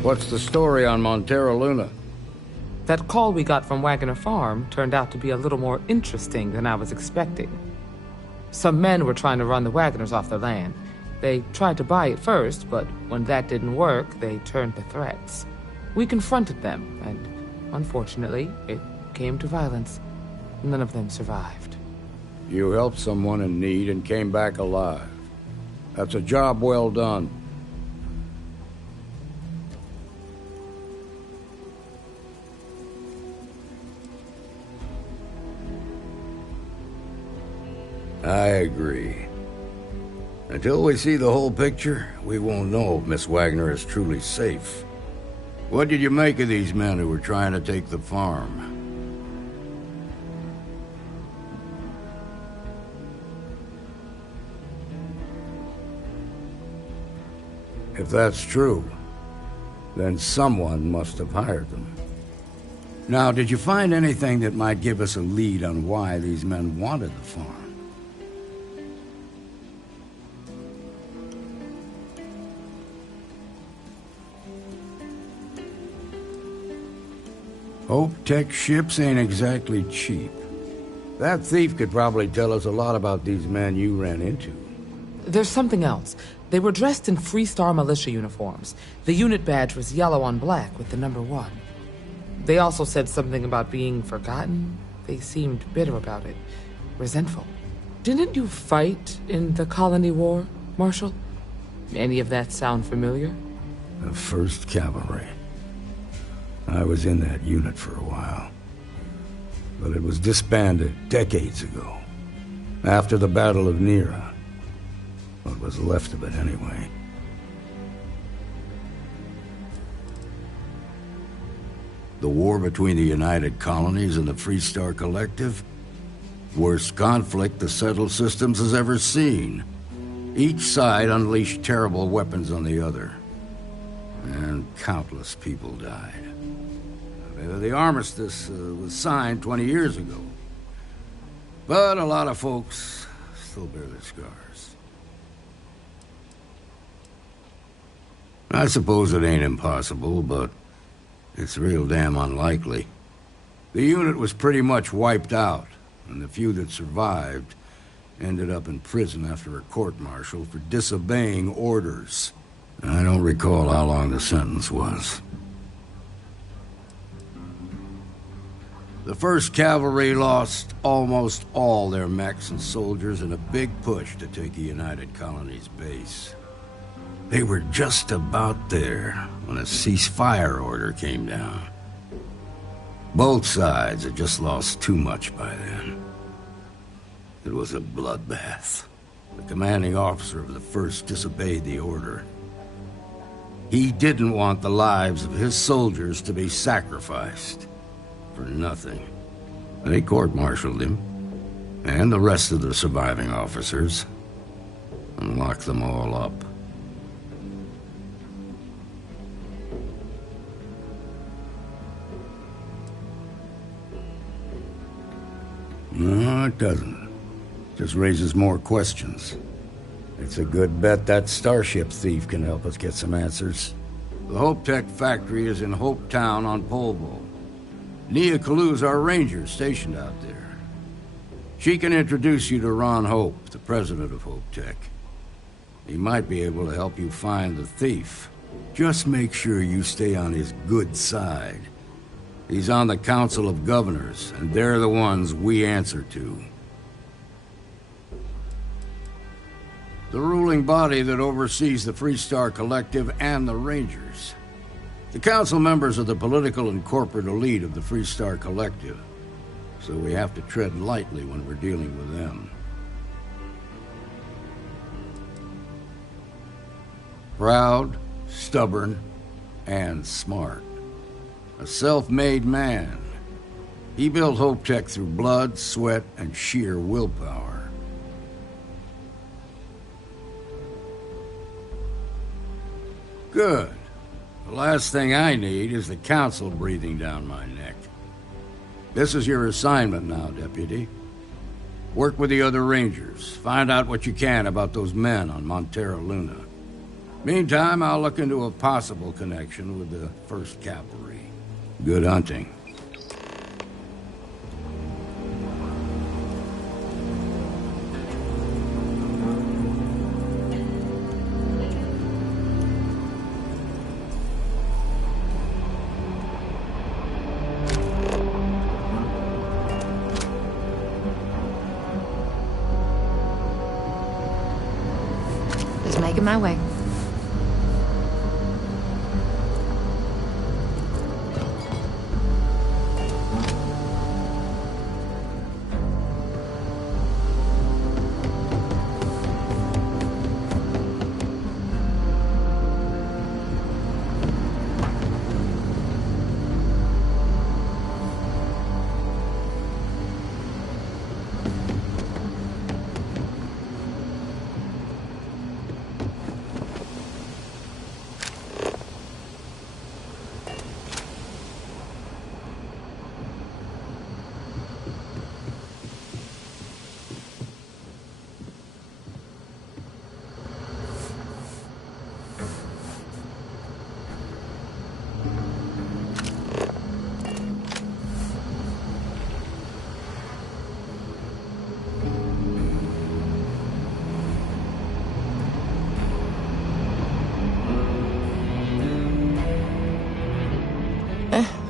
What's the story on Montero Luna? That call we got from Wagner Farm turned out to be a little more interesting than I was expecting. Some men were trying to run the Wagners off their land. They tried to buy it first, but when that didn't work, they turned to threats. We confronted them, and unfortunately, it came to violence. None of them survived. You helped someone in need and came back alive. That's a job well done. I agree. Until we see the whole picture, we won't know if Miss Wagner is truly safe. What did you make of these men who were trying to take the farm? If that's true, then someone must have hired them. Now, did you find anything that might give us a lead on why these men wanted the farm? Hope Tech ships ain't exactly cheap. That thief could probably tell us a lot about these men you ran into. There's something else. They were dressed in Freestar militia uniforms. The unit badge was yellow on black with the number 1. They also said something about being forgotten. They seemed bitter about it, resentful. Didn't you fight in the Colony War, Marshal? Any of that sound familiar? The 1st Cavalry. I was in that unit for a while. But it was disbanded decades ago. After the Battle of Nera. What was left of it, anyway. The war between the United Colonies and the Freestar Collective? Worst conflict the settled systems has ever seen. Each side unleashed terrible weapons on the other. And countless people died. The armistice was signed 20 years ago. But a lot of folks still bear their scars. I suppose it ain't impossible, but it's real damn unlikely. The unit was pretty much wiped out, and the few that survived ended up in prison after a court-martial for disobeying orders. I don't recall how long the sentence was. The 1st Cavalry lost almost all their mechs and soldiers in a big push to take the United Colonies base. They were just about there when a ceasefire order came down. Both sides had just lost too much by then. It was a bloodbath. The commanding officer of the 1st disobeyed the order. He didn't want the lives of his soldiers to be sacrificed. For nothing. They court-martialed him, and the rest of the surviving officers, and locked them all up. No, it doesn't. Just raises more questions. It's a good bet that starship thief can help us get some answers. The Hope Tech factory is in Hope Town on Polvo. Nia Kalu's our ranger stationed out there. She can introduce you to Ron Hope, the president of Hope Tech. He might be able to help you find the thief. Just make sure you stay on his good side. He's on the Council of Governors, and they're the ones we answer to. The ruling body that oversees the Freestar Collective and the Rangers. The council members are the political and corporate elite of the Freestar Collective, so we have to tread lightly when we're dealing with them. Proud, stubborn, and smart. A self-made man. He built Hope Tech through blood, sweat, and sheer willpower. Good. The last thing I need is the council breathing down my neck. This is your assignment now, Deputy. Work with the other Rangers. Find out what you can about those men on Montero Luna. Meantime, I'll look into a possible connection with the 1st Cavalry. Good hunting. Just making my way.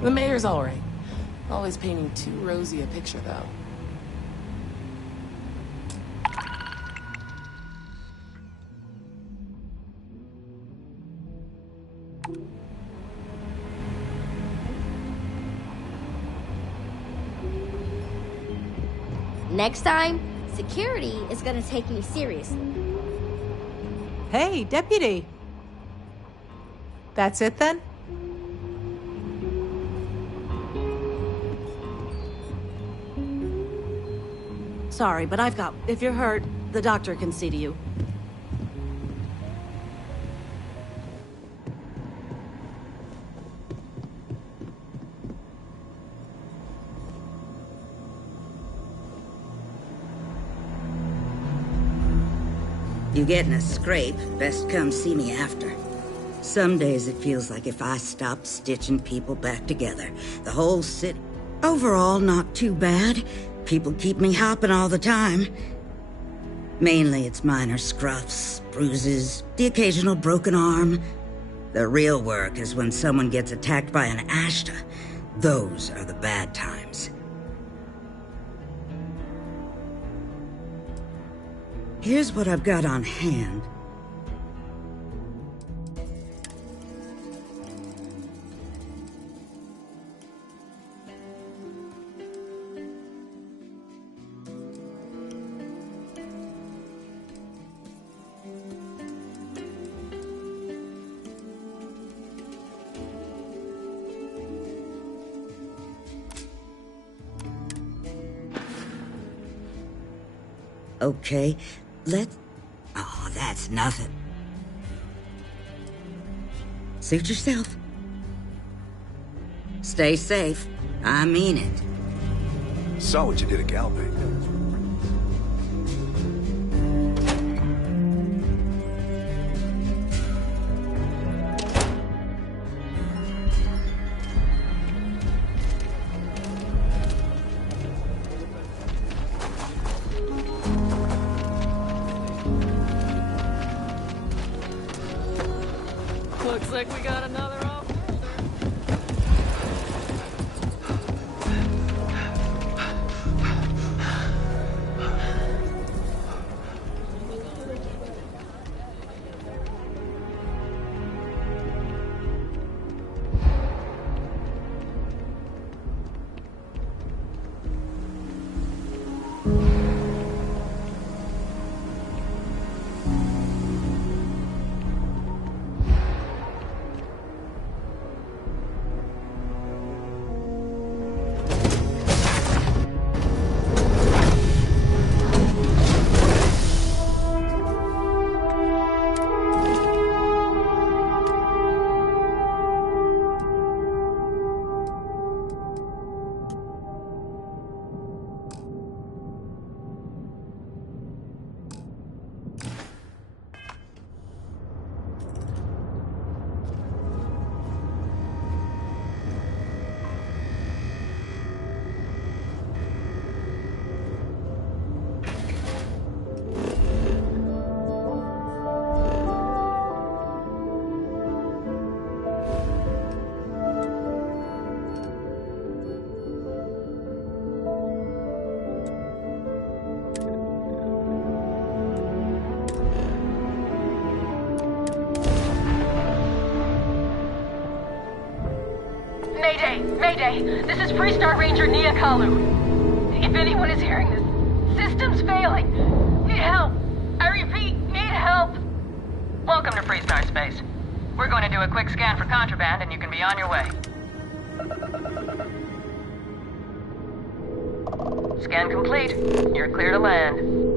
The mayor's all right. Always painting too rosy a picture, though. Next time, security is gonna take me seriously. Hey, Deputy. That's it then? Sorry, but if you're hurt, the doctor can see to you. You get in a scrape, best come see me after. Some days it feels like if I stop stitching people back together, the whole city... Overall, not too bad. People keep me hopping all the time. Mainly it's minor scruffs, bruises, the occasional broken arm. The real work is when someone gets attacked by an Ashta. Those are the bad times. Here's what I've got on hand. Okay, Oh, that's nothing. Suit yourself. Stay safe. I mean it. Saw what you did at Galway. Looks like we got another off. Mayday, this is Freestar Ranger Nia Kalu. If anyone is hearing this, system's failing. Need help. I repeat, need help. Welcome to Freestar Space. We're going to do a quick scan for contraband and you can be on your way. Scan complete. You're clear to land.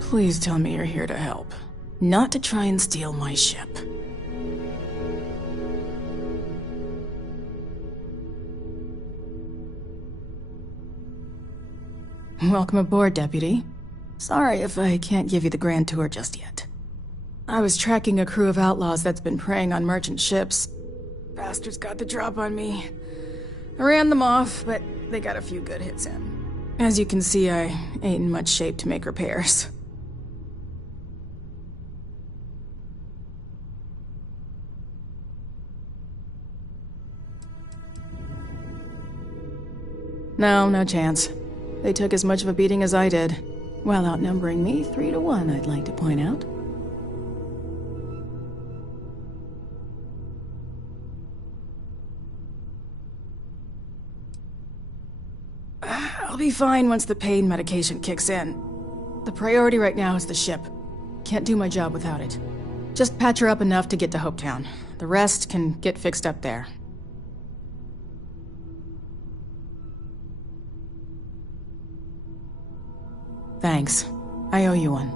Please tell me you're here to help, not to try and steal my ship. Welcome aboard, Deputy. Sorry if I can't give you the grand tour just yet. I was tracking a crew of outlaws that's been preying on merchant ships. Bastards got the drop on me. I ran them off, but they got a few good hits in. As you can see, I ain't in much shape to make repairs. No chance. They took as much of a beating as I did, while outnumbering me 3 to 1, I'd like to point out. I'll be fine once the pain medication kicks in. The priority right now is the ship. Can't do my job without it. Just patch her up enough to get to Hopetown. The rest can get fixed up there. Thanks. I owe you one.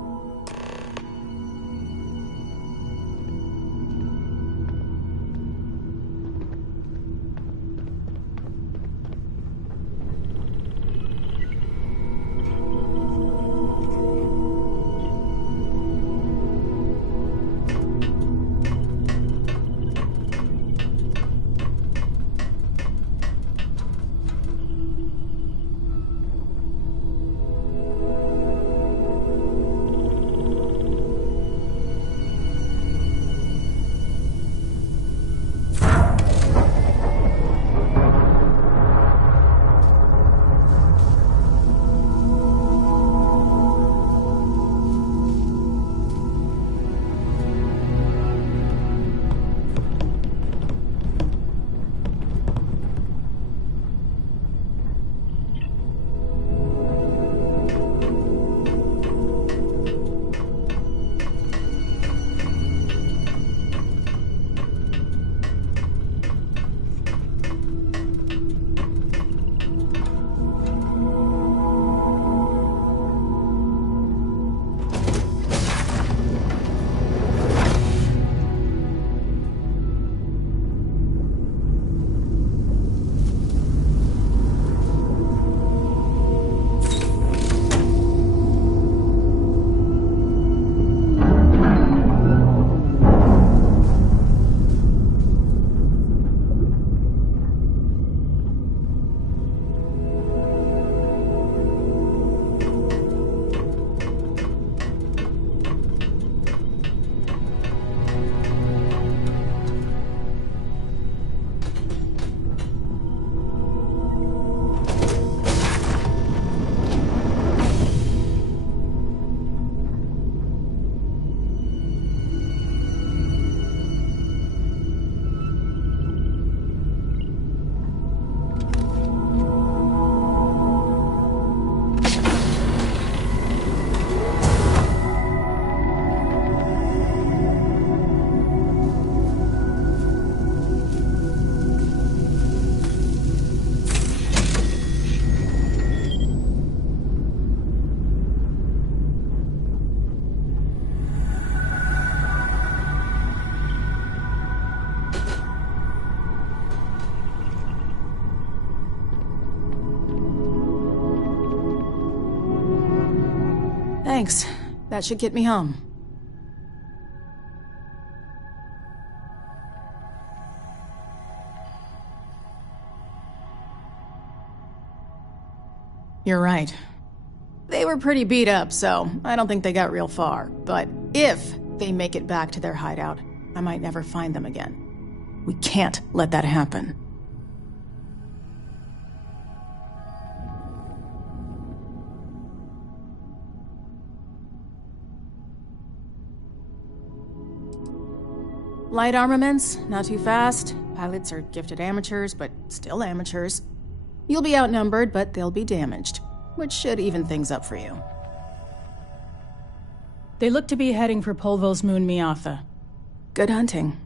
Thanks. That should get me home. You're right. They were pretty beat up, so I don't think they got real far. But if they make it back to their hideout, I might never find them again. We can't let that happen. Light armaments, not too fast. Pilots are gifted amateurs, but still amateurs. You'll be outnumbered, but they'll be damaged, which should even things up for you. They look to be heading for Polvo's moon Miatha. Good hunting.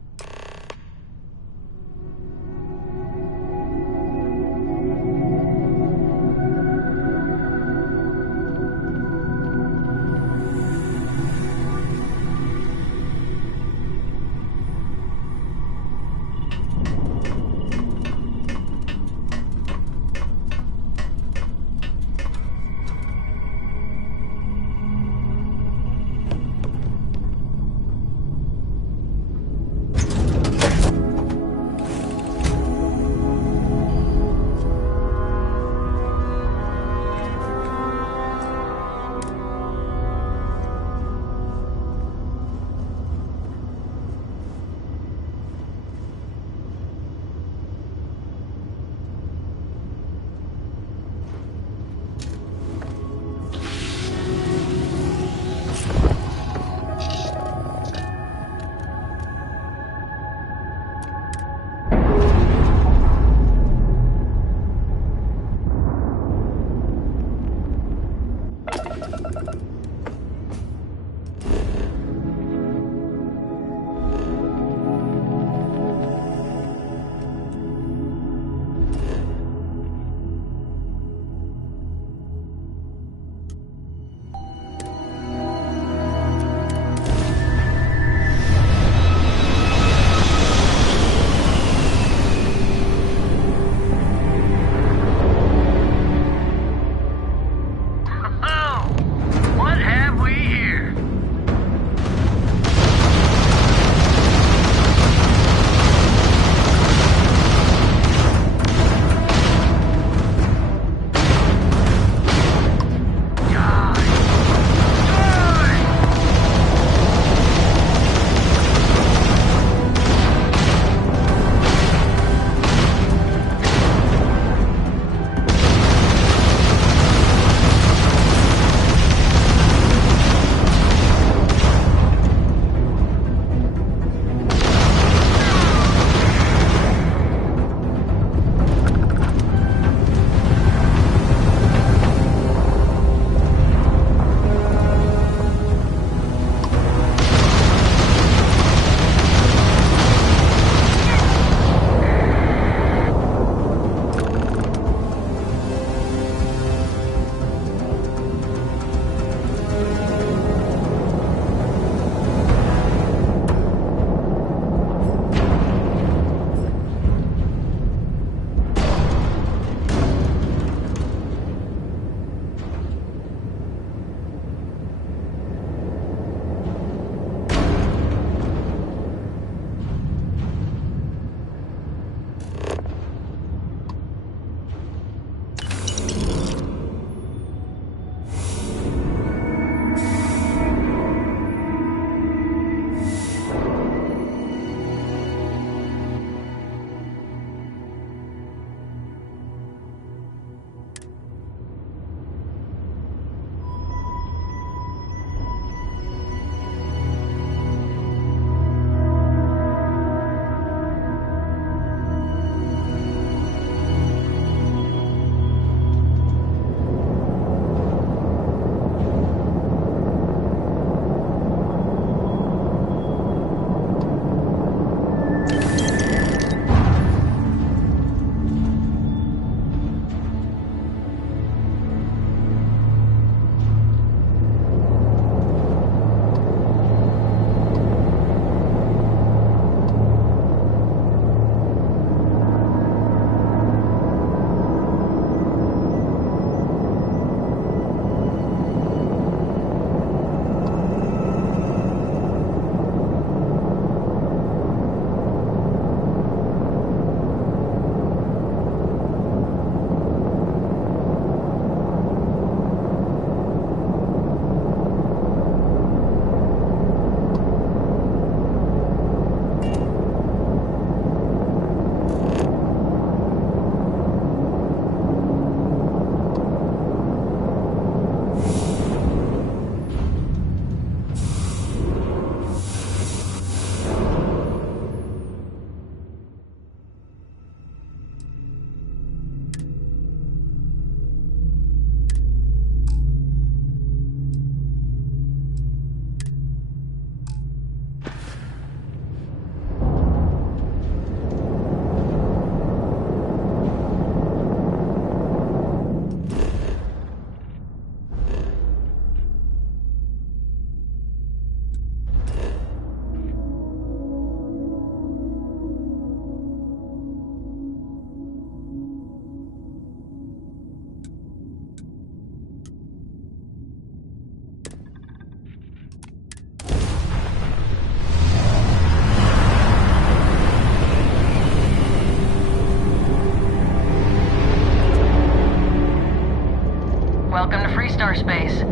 Freestar Space.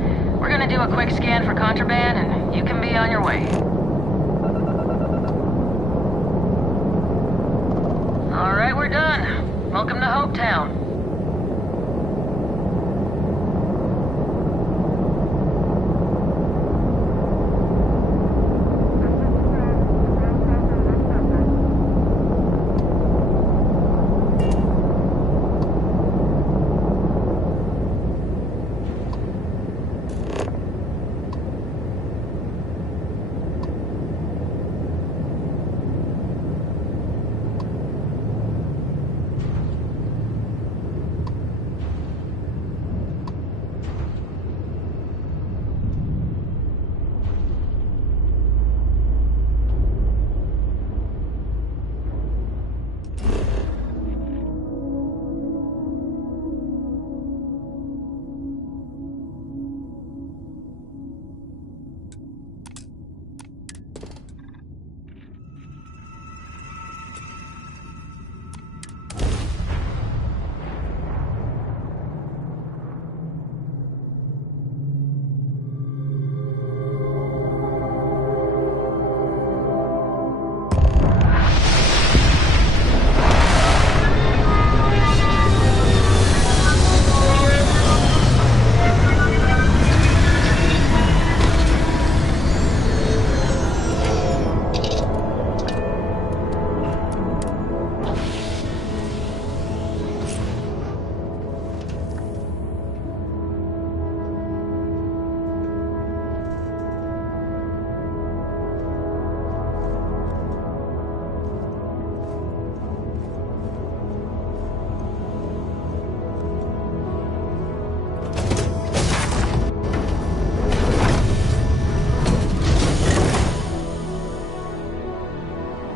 We're gonna do a quick scan for contraband, and you can be on your way. Alright, we're done. Welcome to Hopetown.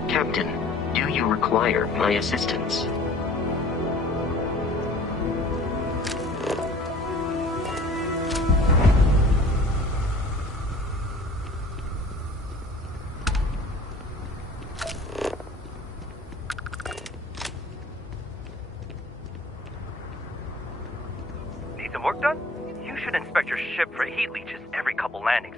Captain, do you require my assistance? Need some work done? You should inspect your ship for heat leeches every couple landings.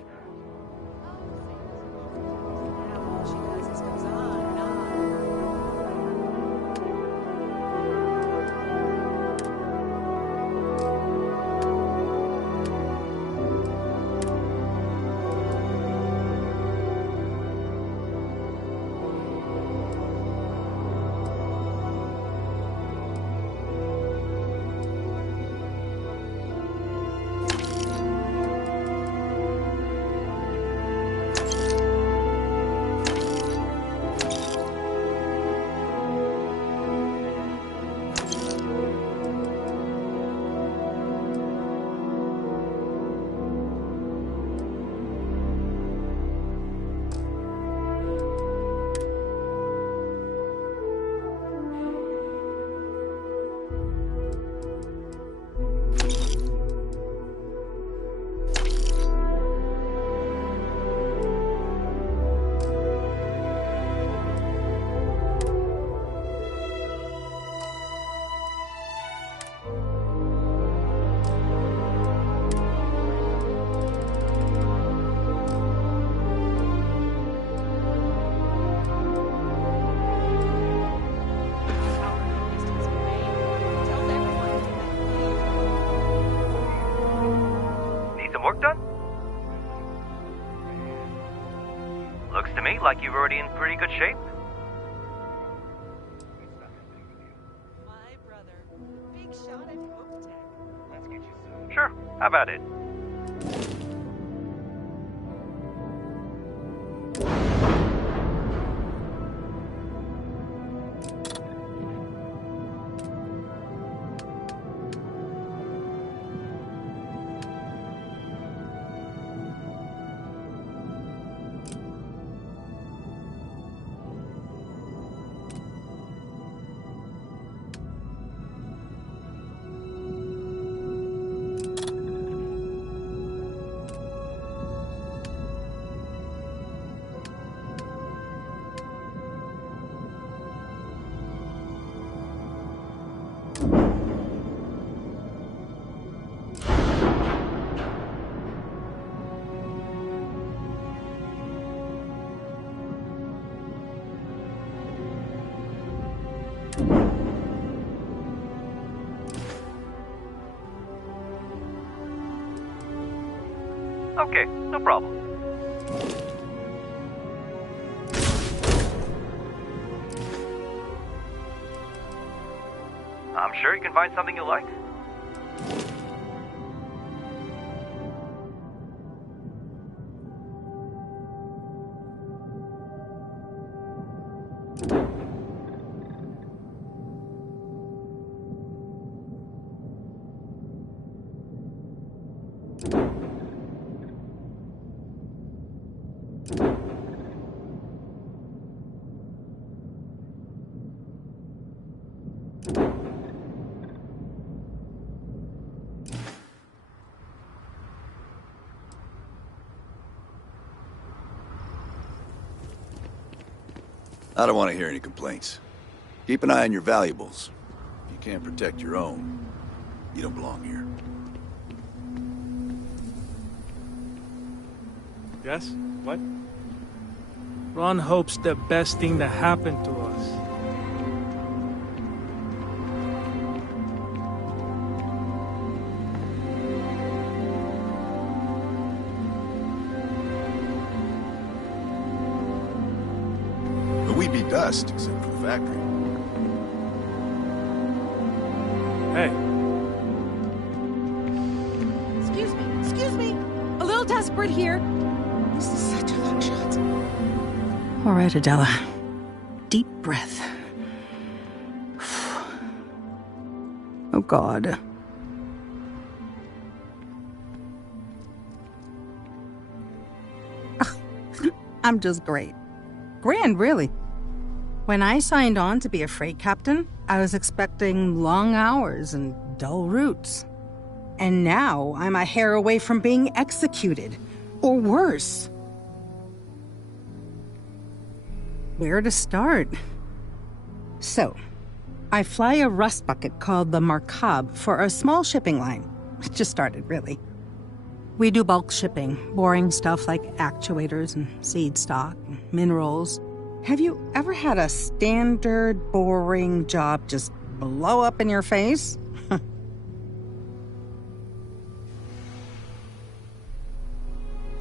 Work done? Looks to me like you're already in pretty good shape. My brother. Big shot at Hope Tech. Let's get you some. Sure, how about it? Okay, no problem. I'm sure you can find something you like. I don't want to hear any complaints. Keep an eye on your valuables. If you can't protect your own, you don't belong here. Yes? What? Ron hopes the best thing that happened to us. But we'd be dust, except for the factory. Hey. Excuse me. A little desperate here. This is such a long shot. All right, Adela. Deep breath. Oh, God. I'm just great. Grand, really. When I signed on to be a freight captain, I was expecting long hours and dull routes. And now I'm a hair away from being executed. Or worse. Where to start? So, I fly a rust bucket called the Markab for a small shipping line. It just started, really. We do bulk shipping, boring stuff like actuators and seed stock and minerals. Have you ever had a standard, boring job just blow up in your face?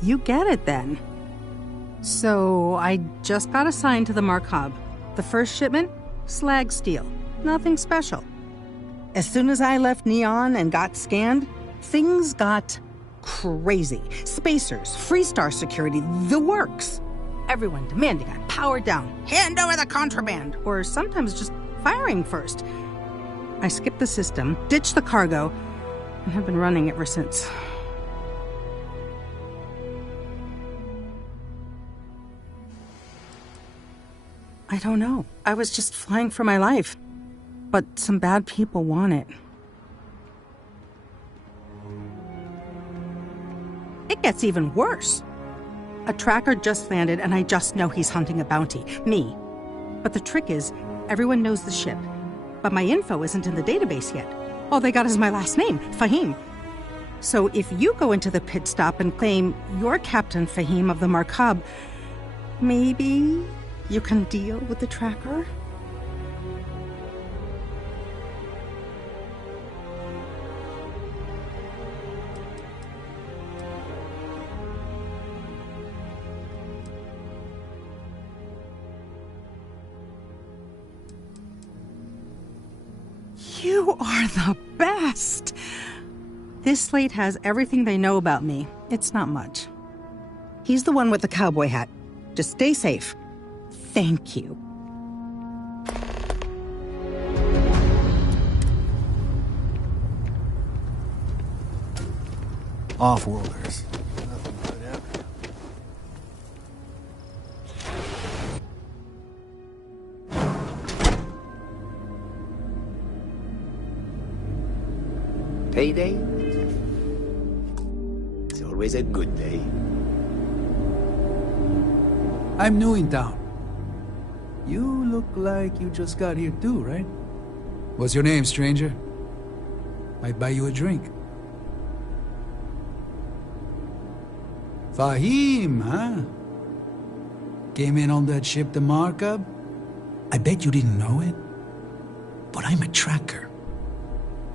You get it then. So I just got assigned to the Markab. The first shipment? Slag steel. Nothing special. As soon as I left Neon and got scanned, things got crazy. Spacers, Freestar security, the works. Everyone demanding I power down, hand over the contraband, or sometimes just firing first. I skipped the system, ditched the cargo, and have been running ever since. I don't know. I was just flying for my life. But some bad people want it. It gets even worse. A tracker just landed and I just know he's hunting a bounty. Me. But the trick is, everyone knows the ship. But my info isn't in the database yet. All they got is my last name, Fahim. So if you go into the pit stop and claim you're Captain Fahim of the Markab, maybe you can deal with the tracker? You are the best! This slate has everything they know about me. It's not much. He's the one with the cowboy hat. Just stay safe. Thank you. Off-worlders. Payday? It's always a good day. I'm new in town. You look like you just got here too, right? What's your name, stranger? Might buy you a drink. Fahim, huh? Came in on that ship, the Markab? I bet you didn't know it. But I'm a tracker.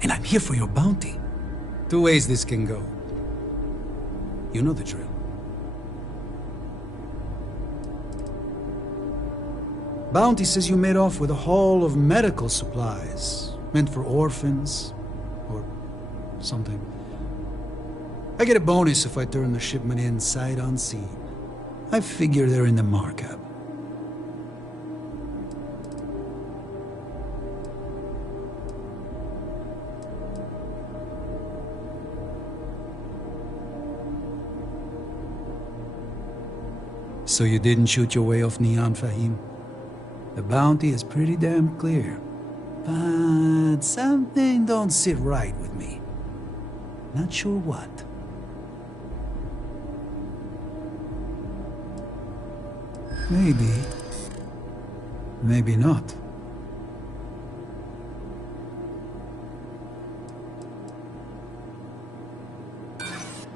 And I'm here for your bounty. Two ways this can go. You know the drill. Bounty says you made off with a haul of medical supplies, meant for orphans, or something. I get a bonus if I turn the shipment in sight unseen. I figure they're in the markup. So you didn't shoot your way off Neon, Fahim? The bounty is pretty damn clear. But something don't sit right with me. Not sure what. Maybe. Maybe not.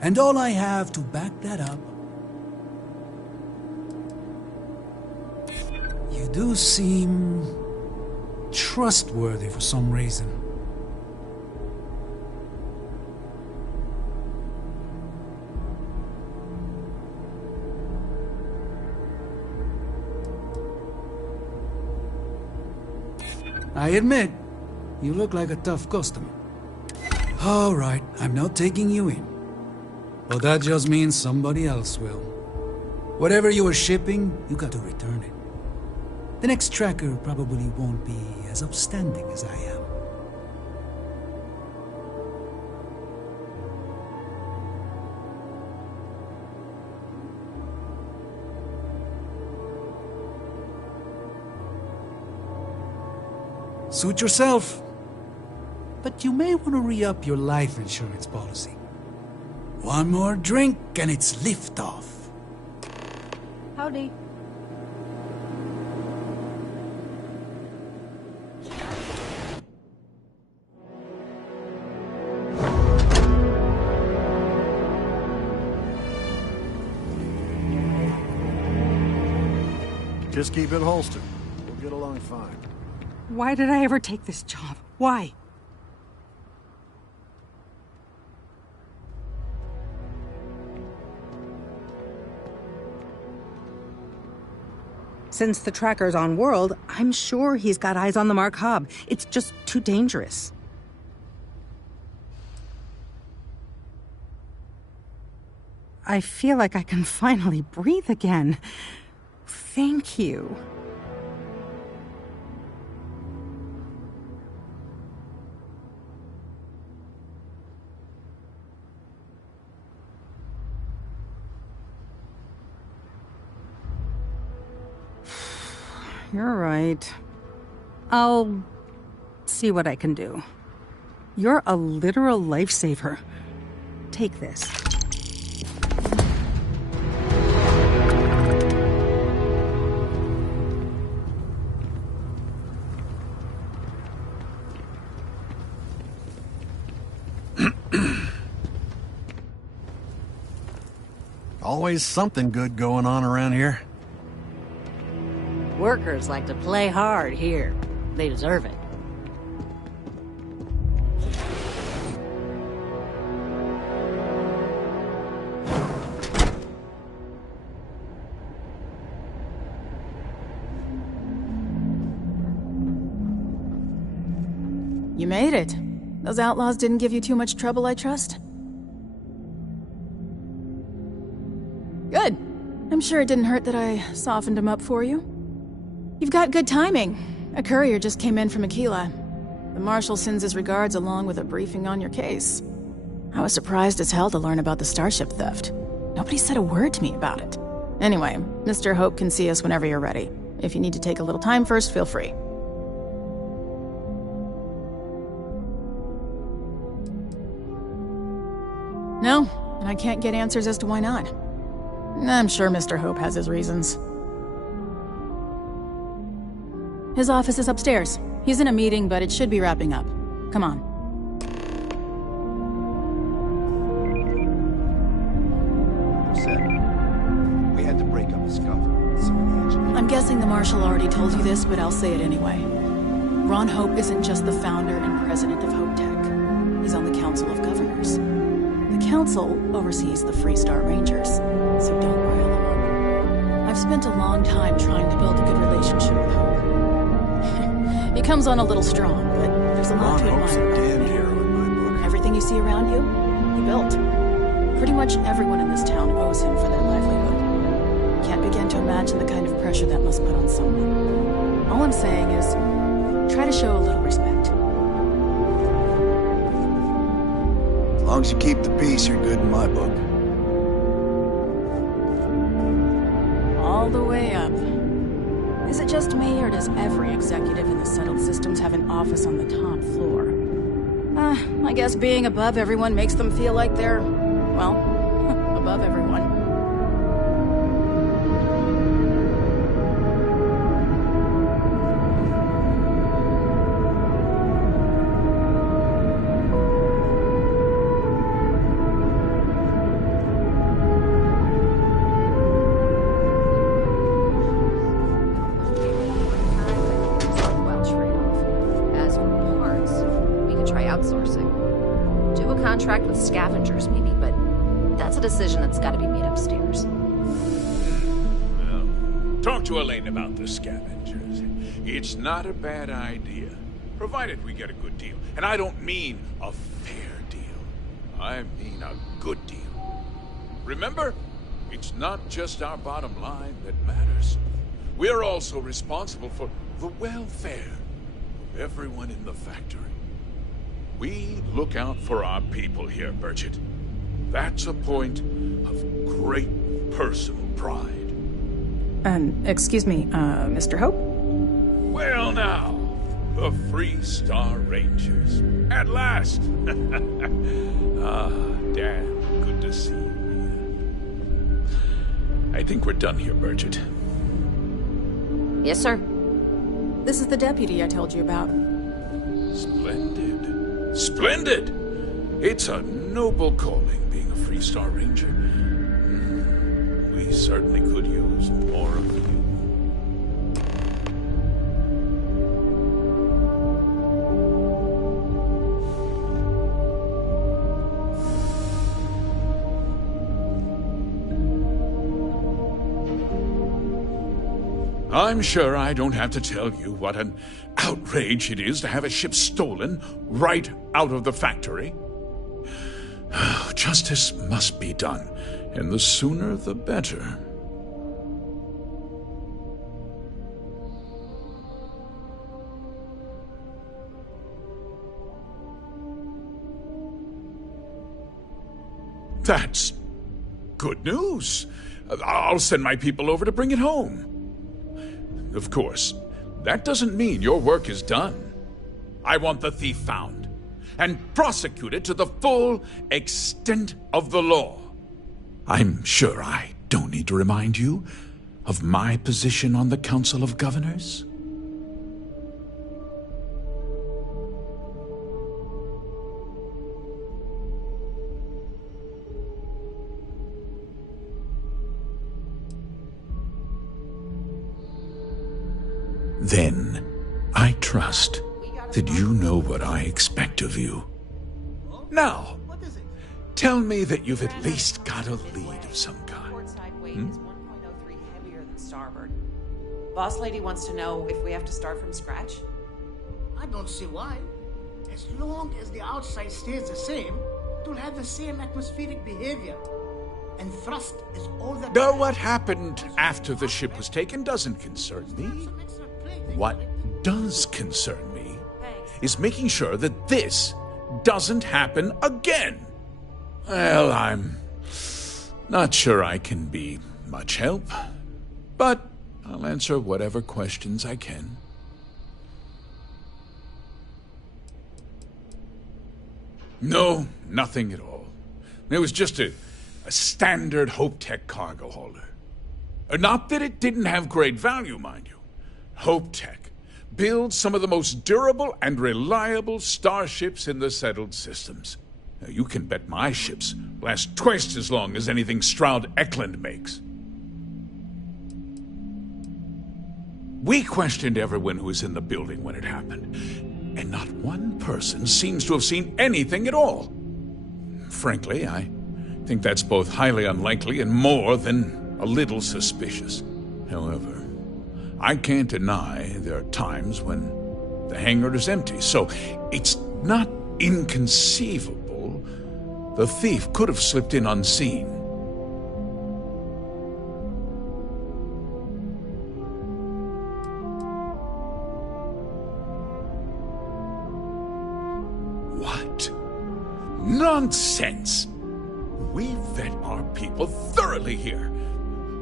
And all I have to back that up, you do seem trustworthy for some reason. I admit, you look like a tough customer. All right, I'm not taking you in. But that just means somebody else will. Whatever you were shipping, you got to return it. The next tracker probably won't be as upstanding as I am. Suit yourself. But you may want to re-up your life insurance policy. One more drink and it's liftoff. Howdy. Just keep it holstered. We'll get along fine. Why did I ever take this job? Why? Since the tracker's on World, I'm sure he's got eyes on the Mark Hobb. It's just too dangerous. I feel like I can finally breathe again. Thank you. You're right. I'll see what I can do. You're a literal lifesaver. Take this. Always something good going on around here. Workers like to play hard here. They deserve it. You made it. Those outlaws didn't give you too much trouble, I trust? Good. I'm sure it didn't hurt that I softened him up for you. You've got good timing. A courier just came in from Aquila. The Marshal sends his regards along with a briefing on your case. I was surprised as hell to learn about the starship theft. Nobody said a word to me about it. Anyway, Mr. Hope can see us whenever you're ready. If you need to take a little time first, feel free. No, and I can't get answers as to why not. I'm sure Mr. Hope has his reasons. His office is upstairs. He's in a meeting, but it should be wrapping up. Come on. We had to break up the scuffle with some of the engineers. I'm guessing the Marshal already told you this, but I'll say it anyway. Ron Hope isn't just the founder and president of Hope Tech. He's on the Council of Governors. The The Council oversees the Freestar Rangers, so don't rile them up. I've spent a long time trying to build a good relationship with Hope. He comes on a little strong, but there's a lot to Hope's a admire. damn hero in my book. Everything you see around you, he built. Pretty much everyone in this town owes him for their livelihood. Can't begin to imagine the kind of pressure that must put on someone. All I'm saying is, try to show a little respect. As long as you keep the peace, you're good in my book. All the way up. Is it just me, or does every executive in the settled systems have an office on the top floor? I guess being above everyone makes them feel like they're, well, above everyone. As for parts, we could try outsourcing. Do a contract with scavengers, maybe, but that's a decision that's got to be made upstairs. Well, talk to Elaine about the scavengers. It's not a bad idea, provided we get a good deal. And I don't mean a fair deal. I mean a good deal. Remember, it's not just our bottom line that matters. We're also responsible for the welfare of everyone in the factory. We look out for our people here, Burchett. That's a point of great personal pride. Excuse me, Mr. Hope? Well now, the Freestar Rangers. At last! Ah, damn, good to see you. I think we're done here, Burchett. Yes, sir. This is the deputy I told you about. Splendid. Splendid! It's a noble calling, being a Freestar Ranger. We certainly could use more of you. I'm sure I don't have to tell you what an outrage it is to have a ship stolen right out of the factory. Justice must be done, and the sooner the better. That's good news. I'll send my people over to bring it home. Of course, that doesn't mean your work is done. I want the thief found and prosecuted to the full extent of the law. I'm sure I don't need to remind you of my position on the Council of Governors. Then, I trust that you know what I expect of you. Now, tell me that you've at least got a lead of some kind. Port side weight is 1.03 heavier than starboard. Boss lady wants to know if we have to start from scratch. I don't see why. As long as the outside stays the same, it will have the same atmospheric behavior. And thrust is all that... Now, what happened after the ship was taken doesn't concern me. What does concern me is making sure that this doesn't happen again. Well, I'm not sure I can be much help, but I'll answer whatever questions I can. No, nothing at all. It was just a standard Hope Tech cargo holder. Not that it didn't have great value, mind you. Hope Tech builds some of the most durable and reliable starships in the settled systems. Now, you can bet my ships last twice as long as anything Stroud Eklund makes. We questioned everyone who was in the building when it happened, and not one person seems to have seen anything at all. Frankly, I think that's both highly unlikely and more than a little suspicious. However, I can't deny there are times when the hangar is empty, so it's not inconceivable the thief could have slipped in unseen. What? Nonsense! We vet our people thoroughly here.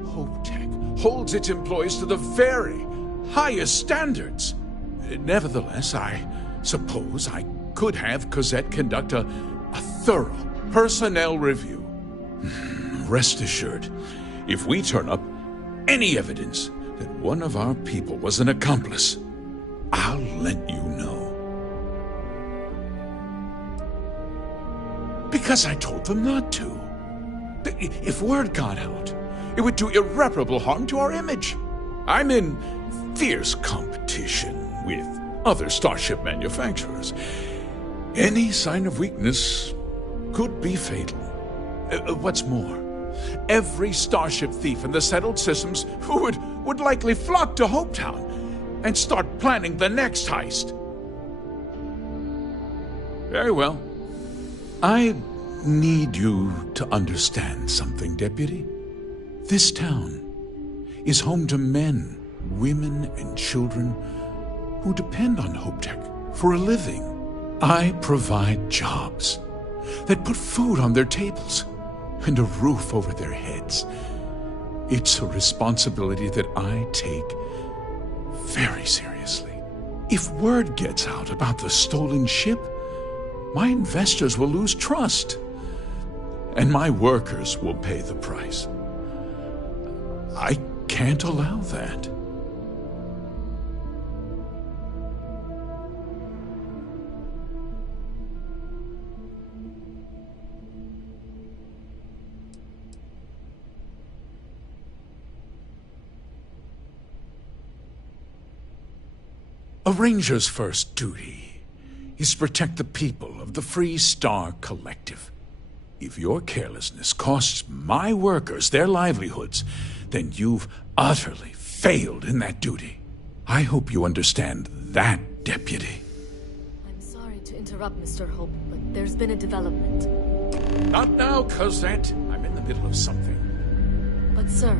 Hope Tech holds its employees to the very highest standards. Nevertheless, I suppose I could have Cosette conduct a thorough personnel review. Rest assured, if we turn up any evidence that one of our people was an accomplice, I'll let you know. Because I told them not to. If word got out, it would do irreparable harm to our image. I'm in fierce competition with other starship manufacturers. Any sign of weakness could be fatal. What's more, every starship thief in the settled systems would likely flock to Hopetown and start planning the next heist. Very well. I need you to understand something, Deputy. This town is home to men, women, and children who depend on HopeTech for a living. I provide jobs that put food on their tables and a roof over their heads. It's a responsibility that I take very seriously. If word gets out about the stolen ship, my investors will lose trust, and my workers will pay the price. I can't allow that. A ranger's first duty is to protect the people of the Free Star Collective. If your carelessness costs my workers their livelihoods, then you've utterly failed in that duty. I hope you understand that, Deputy. I'm sorry to interrupt, Mr. Hope, but there's been a development. Not now, Cosette. I'm in the middle of something. But sir,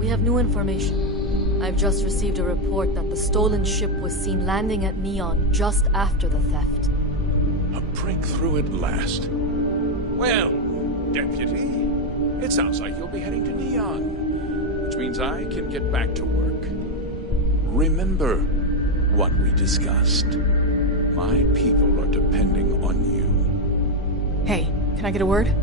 we have new information. I've just received a report that the stolen ship was seen landing at Neon just after the theft. A breakthrough at last. Well, Deputy, it sounds like you'll be heading to Neon, which means I can get back to work. Remember what we discussed. My people are depending on you. Hey, can I get a word?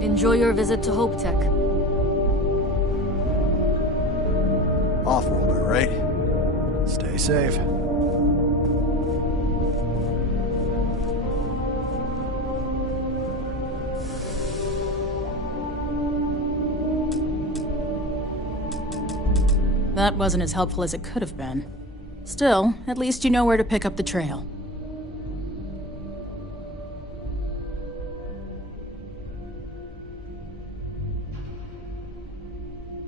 Enjoy your visit to Hope Tech. Off-worlder, right? Stay safe. That wasn't as helpful as it could have been. Still, at least you know where to pick up the trail.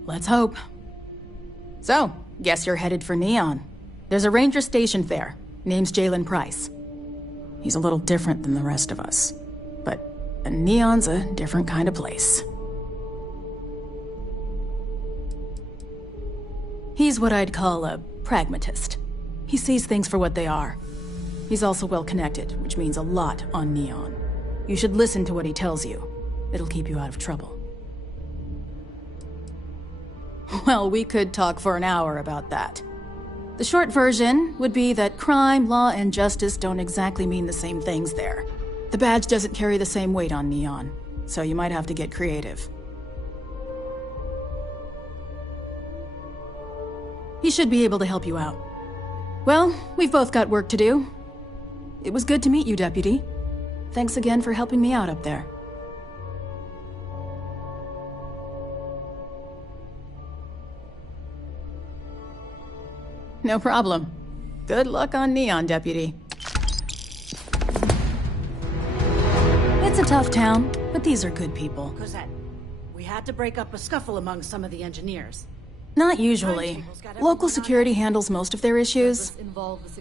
Let's hope. So, guess you're headed for Neon. There's a ranger stationed there. Name's Jalen Price. He's a little different than the rest of us. But Neon's a different kind of place. He's what I'd call a pragmatist. He sees things for what they are. He's also well connected, which means a lot on Neon. You should listen to what he tells you. It'll keep you out of trouble. Well, we could talk for an hour about that. The short version would be that crime, law, and justice don't exactly mean the same things there. The badge doesn't carry the same weight on Neon, so you might have to get creative. He should be able to help you out. Well, we've both got work to do. It was good to meet you, Deputy. Thanks again for helping me out up there. No problem. Good luck on Neon, Deputy. It's a tough town, but these are good people. Cosette, we had to break up a scuffle among some of the engineers. Not usually. Local security handles most of their issues.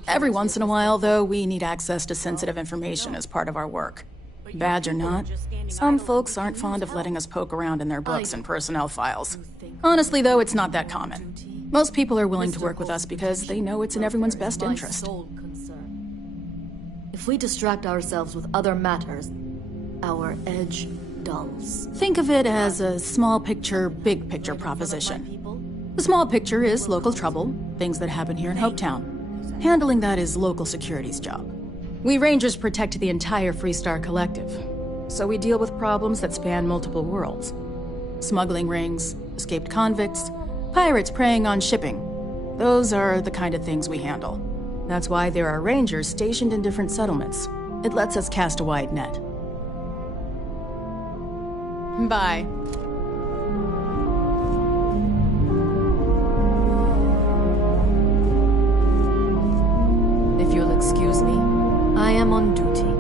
Every once in a while, though, we need access to sensitive information as part of our work. Badge or not, some folks aren't fond of letting us poke around in their books and personnel files. Honestly, though, it's not that common. Most people are willing to work with us because they know it's in everyone's best interest. If we distract ourselves with other matters, our edge dulls. Think of it as a small picture, big picture proposition. The small picture is local trouble, things that happen here in Hopetown. Handling that is local security's job. We Rangers protect the entire Freestar Collective, so we deal with problems that span multiple worlds. Smuggling rings, escaped convicts, pirates preying on shipping. Those are the kind of things we handle. That's why there are Rangers stationed in different settlements. It lets us cast a wide net. Bye. If you'll excuse me, I am on duty.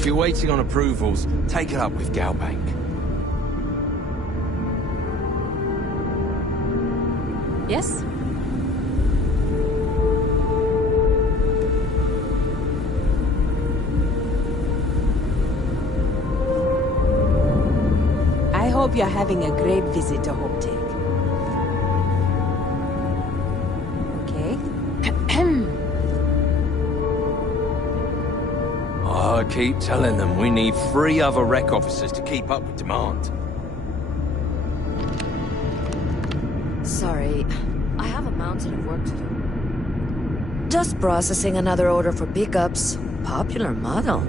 If you're waiting on approvals, take it up with Galbank. Yes? I hope you're having a great visit to Hope Tech. Okay? I keep telling them we need 3 other rec officers to keep up with demand. Sorry, I have a mountain of work to do. Just processing another order for pickups. Popular model.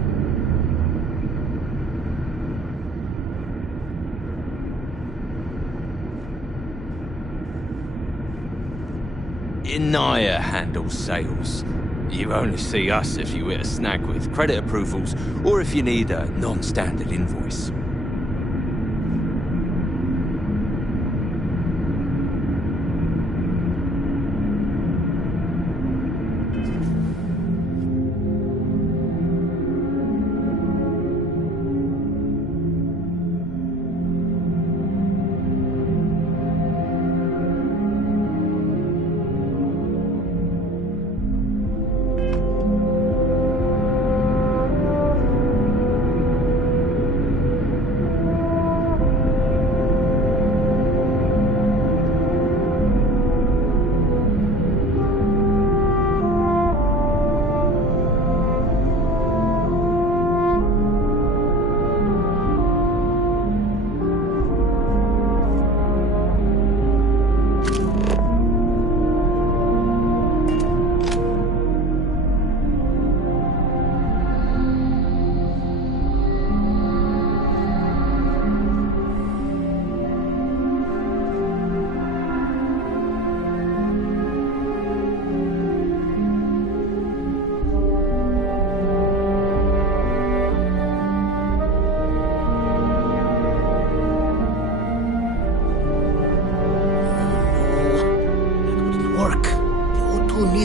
Inaya handles sales. You only see us if you hit a snag with credit approvals, or if you need a non-standard invoice.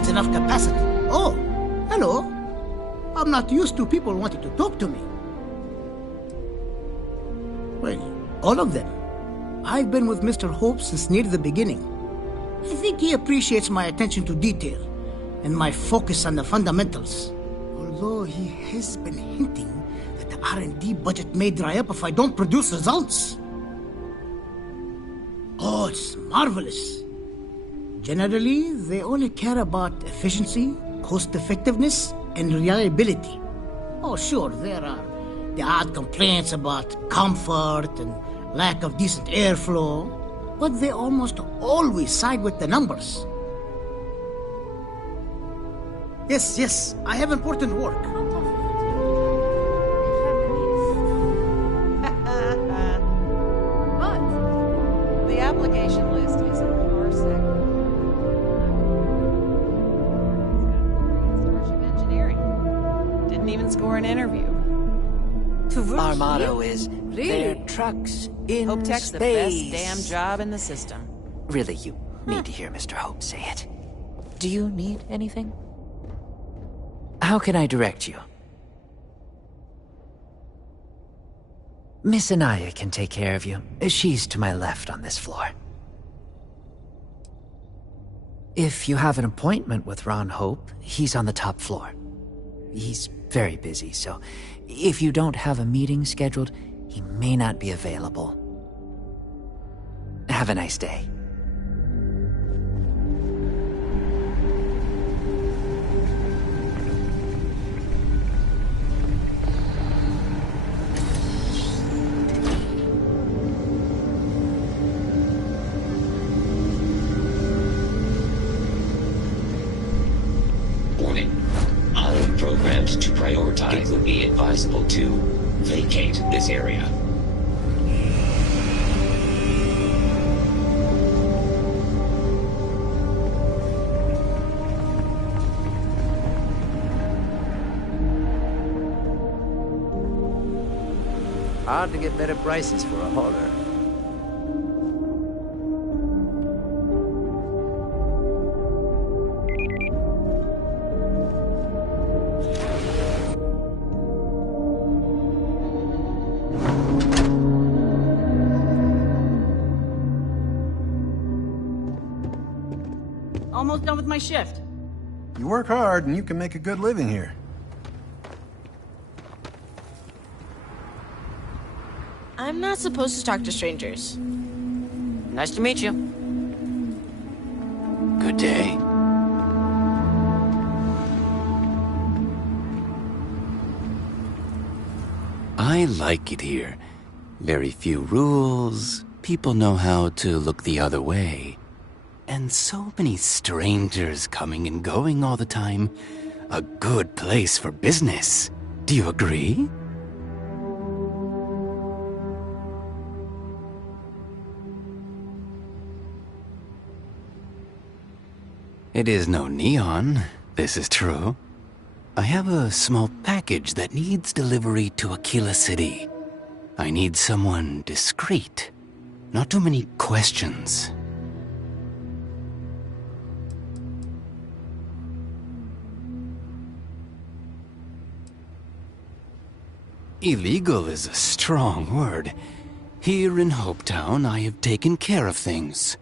Enough capacity. Oh, hello. I'm not used to people wanting to talk to me. Well, all of them. I've been with Mr. Hope since near the beginning. I think he appreciates my attention to detail and my focus on the fundamentals. Although he has been hinting that the R&D budget may dry up if I don't produce results. Oh, it's marvelous. Generally, they only care about efficiency, cost-effectiveness, and reliability. Oh, sure, there are the odd complaints about comfort and lack of decent airflow, but they almost always side with the numbers. Yes, I have important work. What? The application list is a parsec. Didn't even score an interview. Our motto is, they're trucks in Hope Tech's space. the best damn job in the system. Really, you need to hear Mr. Hope say it. Do you need anything? How can I direct you? Miss Anaya can take care of you. She's to my left on this floor. If you have an appointment with Ron Hope, he's on the top floor. He's very busy, so if you don't have a meeting scheduled, he may not be available. Have a nice day. Programs to prioritize, it would be advisable to vacate this area. Hard to get better prices for a hauler. almost done with my shift. You work hard and you can make a good living here. I'm not supposed to talk to strangers. Nice to meet you. Good day. I like it here. Very few rules. People know how to look the other way. And so many strangers coming and going all the time. A good place for business. Do you agree? It is no neon, this is true. I have a small package that needs delivery to Aquila City. I need someone discreet. Not too many questions. Illegal is a strong word. Here in Hopetown, I have taken care of things.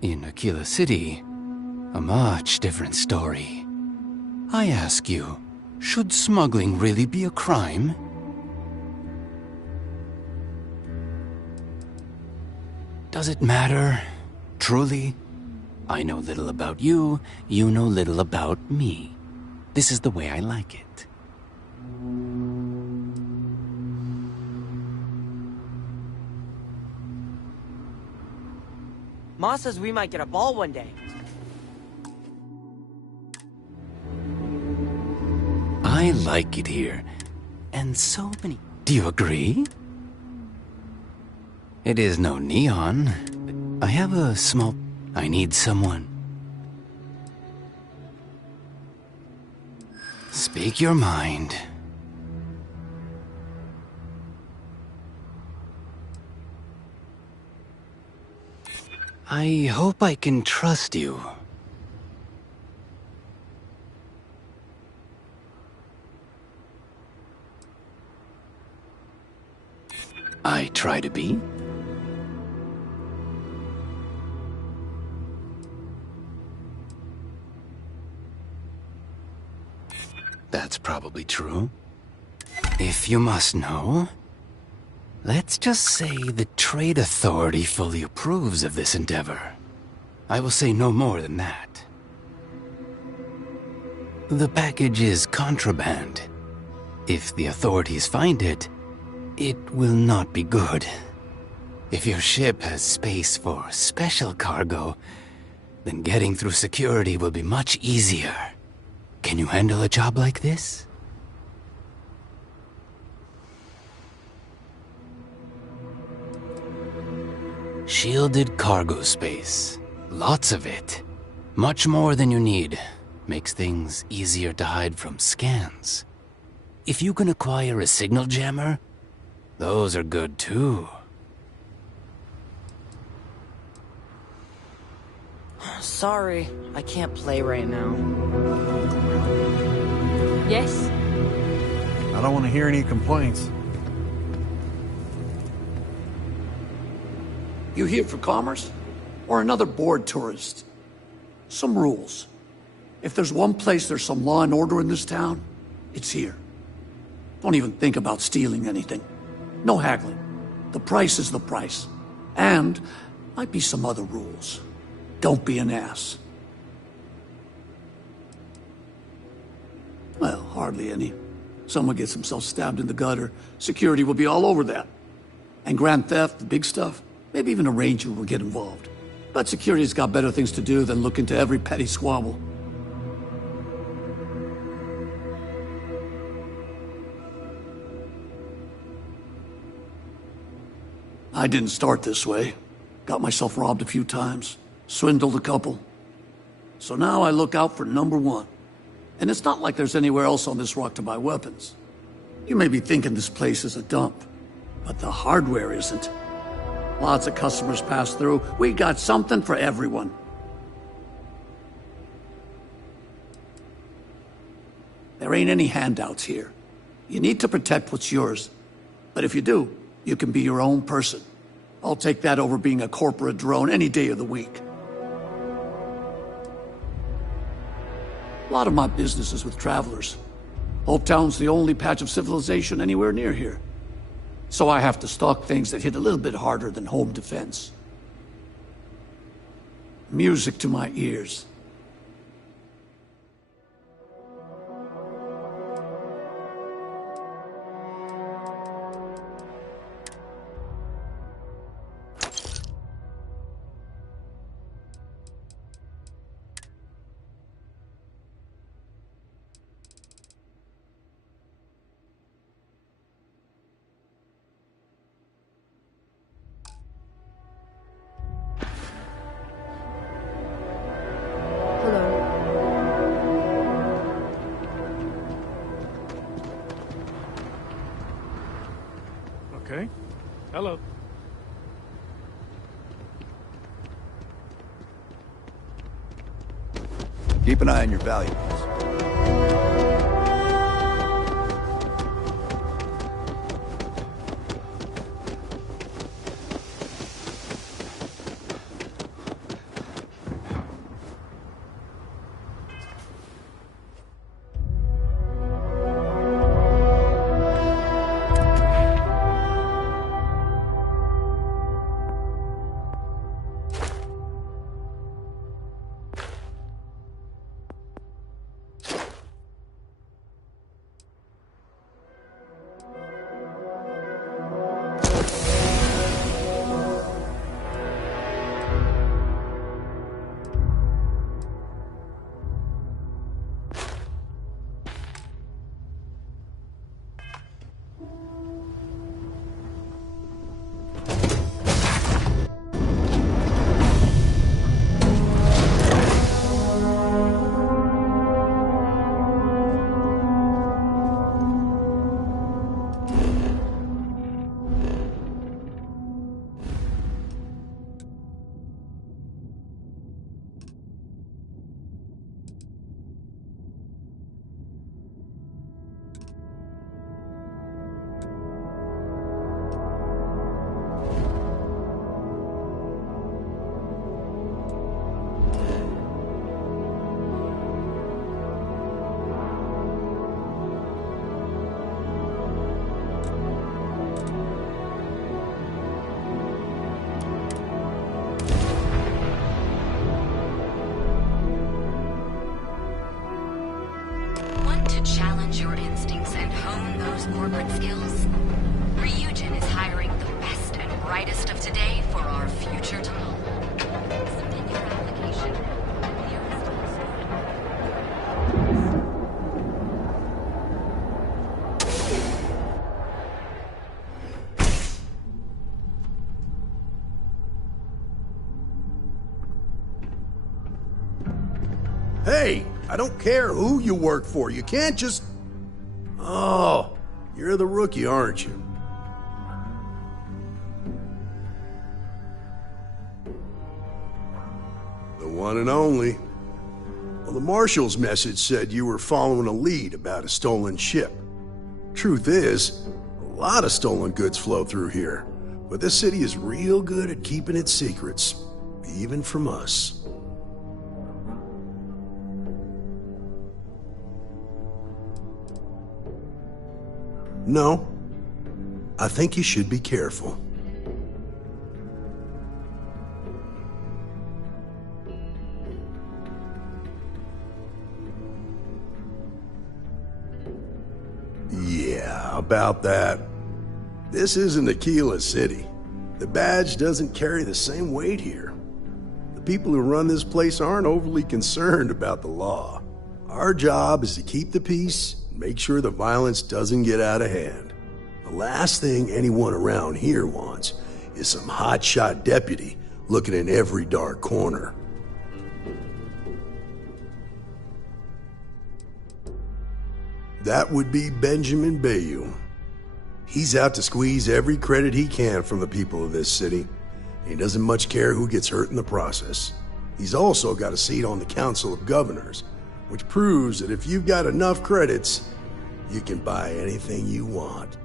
In Aquila City, a much different story. I ask you, should smuggling really be a crime? Does it matter? Truly? I know little about you, you know little about me. This is the way I like it. Ma says we might get a ball one day. I like it here. And so many... Do you agree? It is no neon. I have a small... I need someone. Speak your mind. I hope I can trust you. I try to be. That's probably true. If you must know, let's just say the Trade Authority fully approves of this endeavor. I will say no more than that. The package is contraband. If the authorities find it, it will not be good. If your ship has space for special cargo, then getting through security will be much easier. Can you handle a job like this? Shielded cargo space. Lots of it. Much more than you need. Makes things easier to hide from scans. If you can acquire a signal jammer, those are good too. Sorry, I can't play right now. Yes? I don't want to hear any complaints. You here for commerce? Or another bored tourist? Some rules. If there's one place there's some law and order in this town, it's here. Don't even think about stealing anything. No haggling. The price is the price. And might be some other rules. Don't be an ass. Well, hardly any. Someone gets himself stabbed in the gutter, security will be all over that. And grand theft, the big stuff, maybe even a ranger will get involved. But security's got better things to do than look into every petty squabble. I didn't start this way. Got myself robbed a few times, swindled a couple. So now I look out for number one. And it's not like there's anywhere else on this rock to buy weapons. You may be thinking this place is a dump, but the hardware isn't. Lots of customers pass through. We got something for everyone. There ain't any handouts here. You need to protect what's yours. But if you do, you can be your own person. I'll take that over being a corporate drone any day of the week. A lot of my business is with travelers. Hopetown's the only patch of civilization anywhere near here. So I have to stock things that hit a little bit harder than home defense. Music to my ears. Okay. Hello. Keep an eye on your valuables. Challenge your instincts and hone those corporate skills? Ryujin is hiring the best and brightest of today for our future tomorrow. Submit your application. Hey, I don't care who you work for. You can't just... Oh, you're the rookie, aren't you? The one and only. Well, the Marshal's message said you were following a lead about a stolen ship. Truth is, a lot of stolen goods flow through here, but this city is real good at keeping its secrets, even from us. No, I think you should be careful. Yeah, about that. This isn't Aquila City. The badge doesn't carry the same weight here. The people who run this place aren't overly concerned about the law. Our job is to keep the peace and make sure the violence doesn't get out of hand. The last thing anyone around here wants is some hotshot deputy looking in every dark corner. That would be Benjamin Bayou. He's out to squeeze every credit he can from the people of this city. He doesn't much care who gets hurt in the process. He's also got a seat on the Council of Governors, which proves that if you've got enough credits, you can buy anything you want.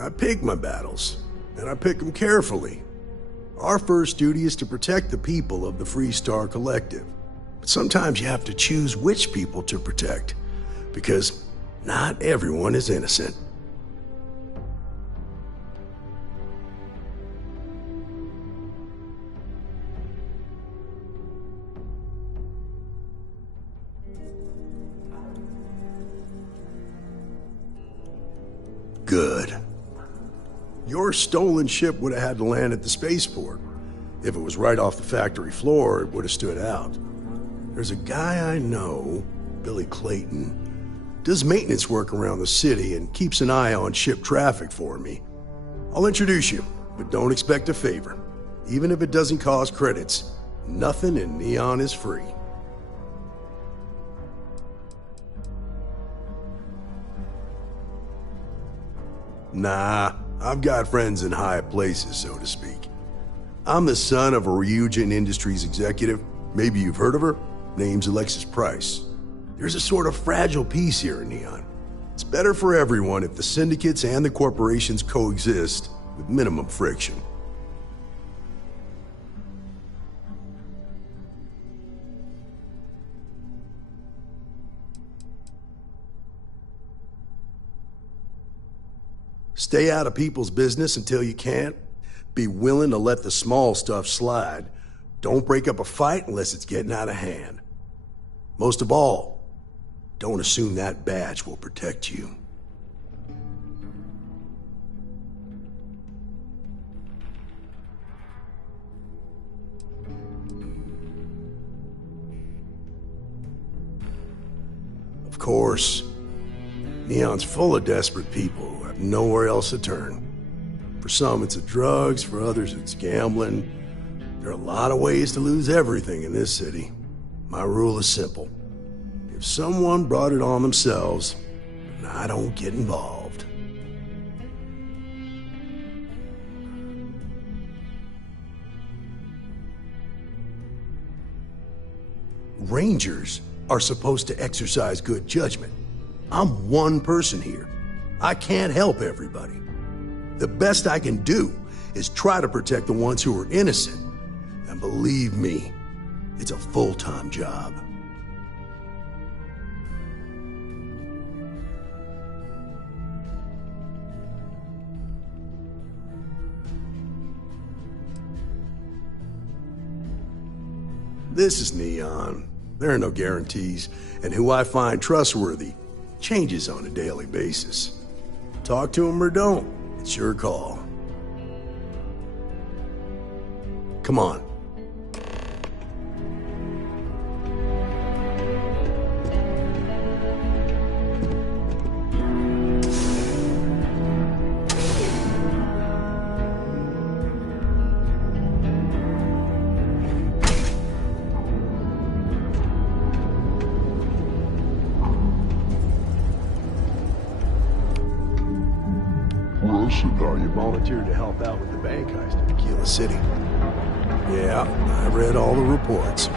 I pick my battles, and I pick them carefully. Our first duty is to protect the people of the Freestar Collective. But sometimes you have to choose which people to protect, because not everyone is innocent. Good. Your stolen ship would have had to land at the spaceport. If it was right off the factory floor, it would have stood out. There's a guy I know, Billy Clayton, does maintenance work around the city and keeps an eye on ship traffic for me. I'll introduce you, but don't expect a favor. Even if it doesn't cost credits, nothing in Neon is free. Nah, I've got friends in high places, so to speak. I'm the son of a Ryujin Industries executive. Maybe you've heard of her? Name's Alexis Price. There's a sort of fragile peace here in Neon. It's better for everyone if the syndicates and the corporations coexist with minimum friction. Stay out of people's business until you can't. Be willing to let the small stuff slide. Don't break up a fight unless it's getting out of hand. Most of all, don't assume that badge will protect you. Of course, Neon's full of desperate people who have nowhere else to turn. For some, it's the drugs. For others, it's gambling. There are a lot of ways to lose everything in this city. My rule is simple. If someone brought it on themselves, I don't get involved. Rangers are supposed to exercise good judgment. I'm one person here. I can't help everybody. The best I can do is try to protect the ones who are innocent. And believe me, it's a full-time job. This is Neon. There are no guarantees, and who I find trustworthy changes on a daily basis. Talk to him or don't. It's your call. Come on. You volunteered to help out with the bank heist in Tequila City. Yeah, I read all the reports.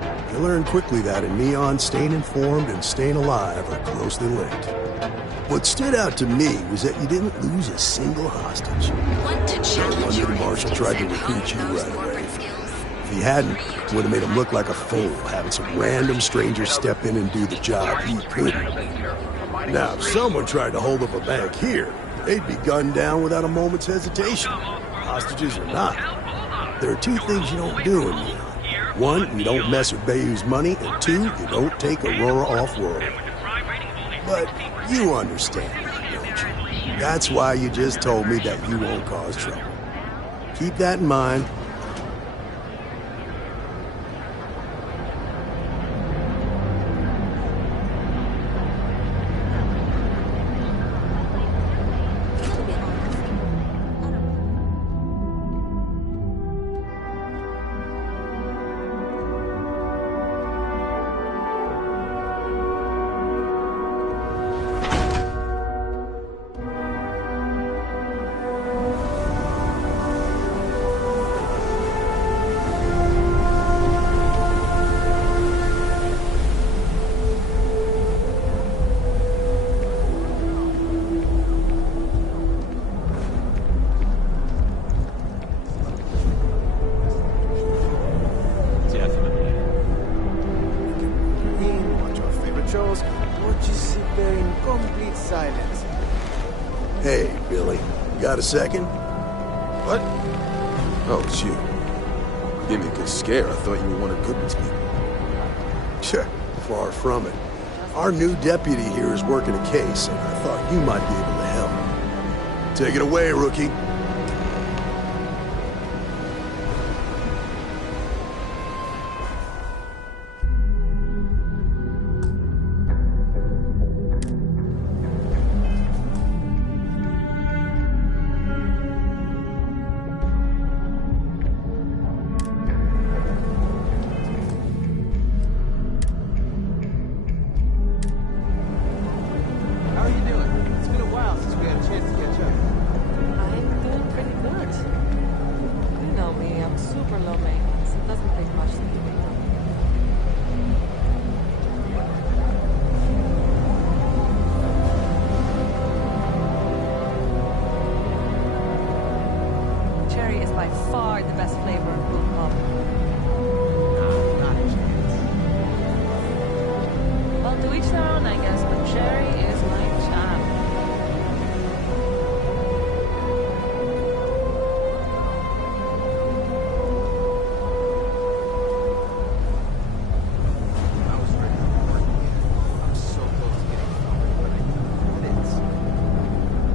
I learned quickly that in Neon, staying informed and staying alive are closely linked. What stood out to me was that you didn't lose a single hostage. No wonder the marshal tried to recruit you right away. If he hadn't, it would have made him look like a fool, having some random stranger step in and do the job he couldn't. Now, if someone tried to hold up a bank here, they'd be gunned down without a moment's hesitation. Hostages or not. There are two things you don't do in Neon. One, you don't mess with Bayou's money, and two, you don't take Aurora off-world. But you understand that, don't you? That's why you just told me that you won't cause trouble. Keep that in mind. patrols, or just sit there in complete silence? Hey, Billy. Got a second? What? Oh, it's you. Gave me a good scare. I thought you were one of Goodman's people. Sure, far from it. Our new deputy here is working a case, and I thought you might be able to help. Take it away, rookie. How are you doing? It's been a while since we had a chance to catch up. I'm doing pretty good. You know me, I'm super low maintenance. It doesn't take much to keep me going. Cherry is by far the best flavor of blue pop. Not a chance. Well, to each their own, I guess, but cherry is my jam. I was ready to work again. I'm so close to getting promoted, but I couldn't.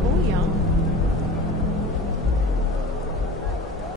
Oh, yeah.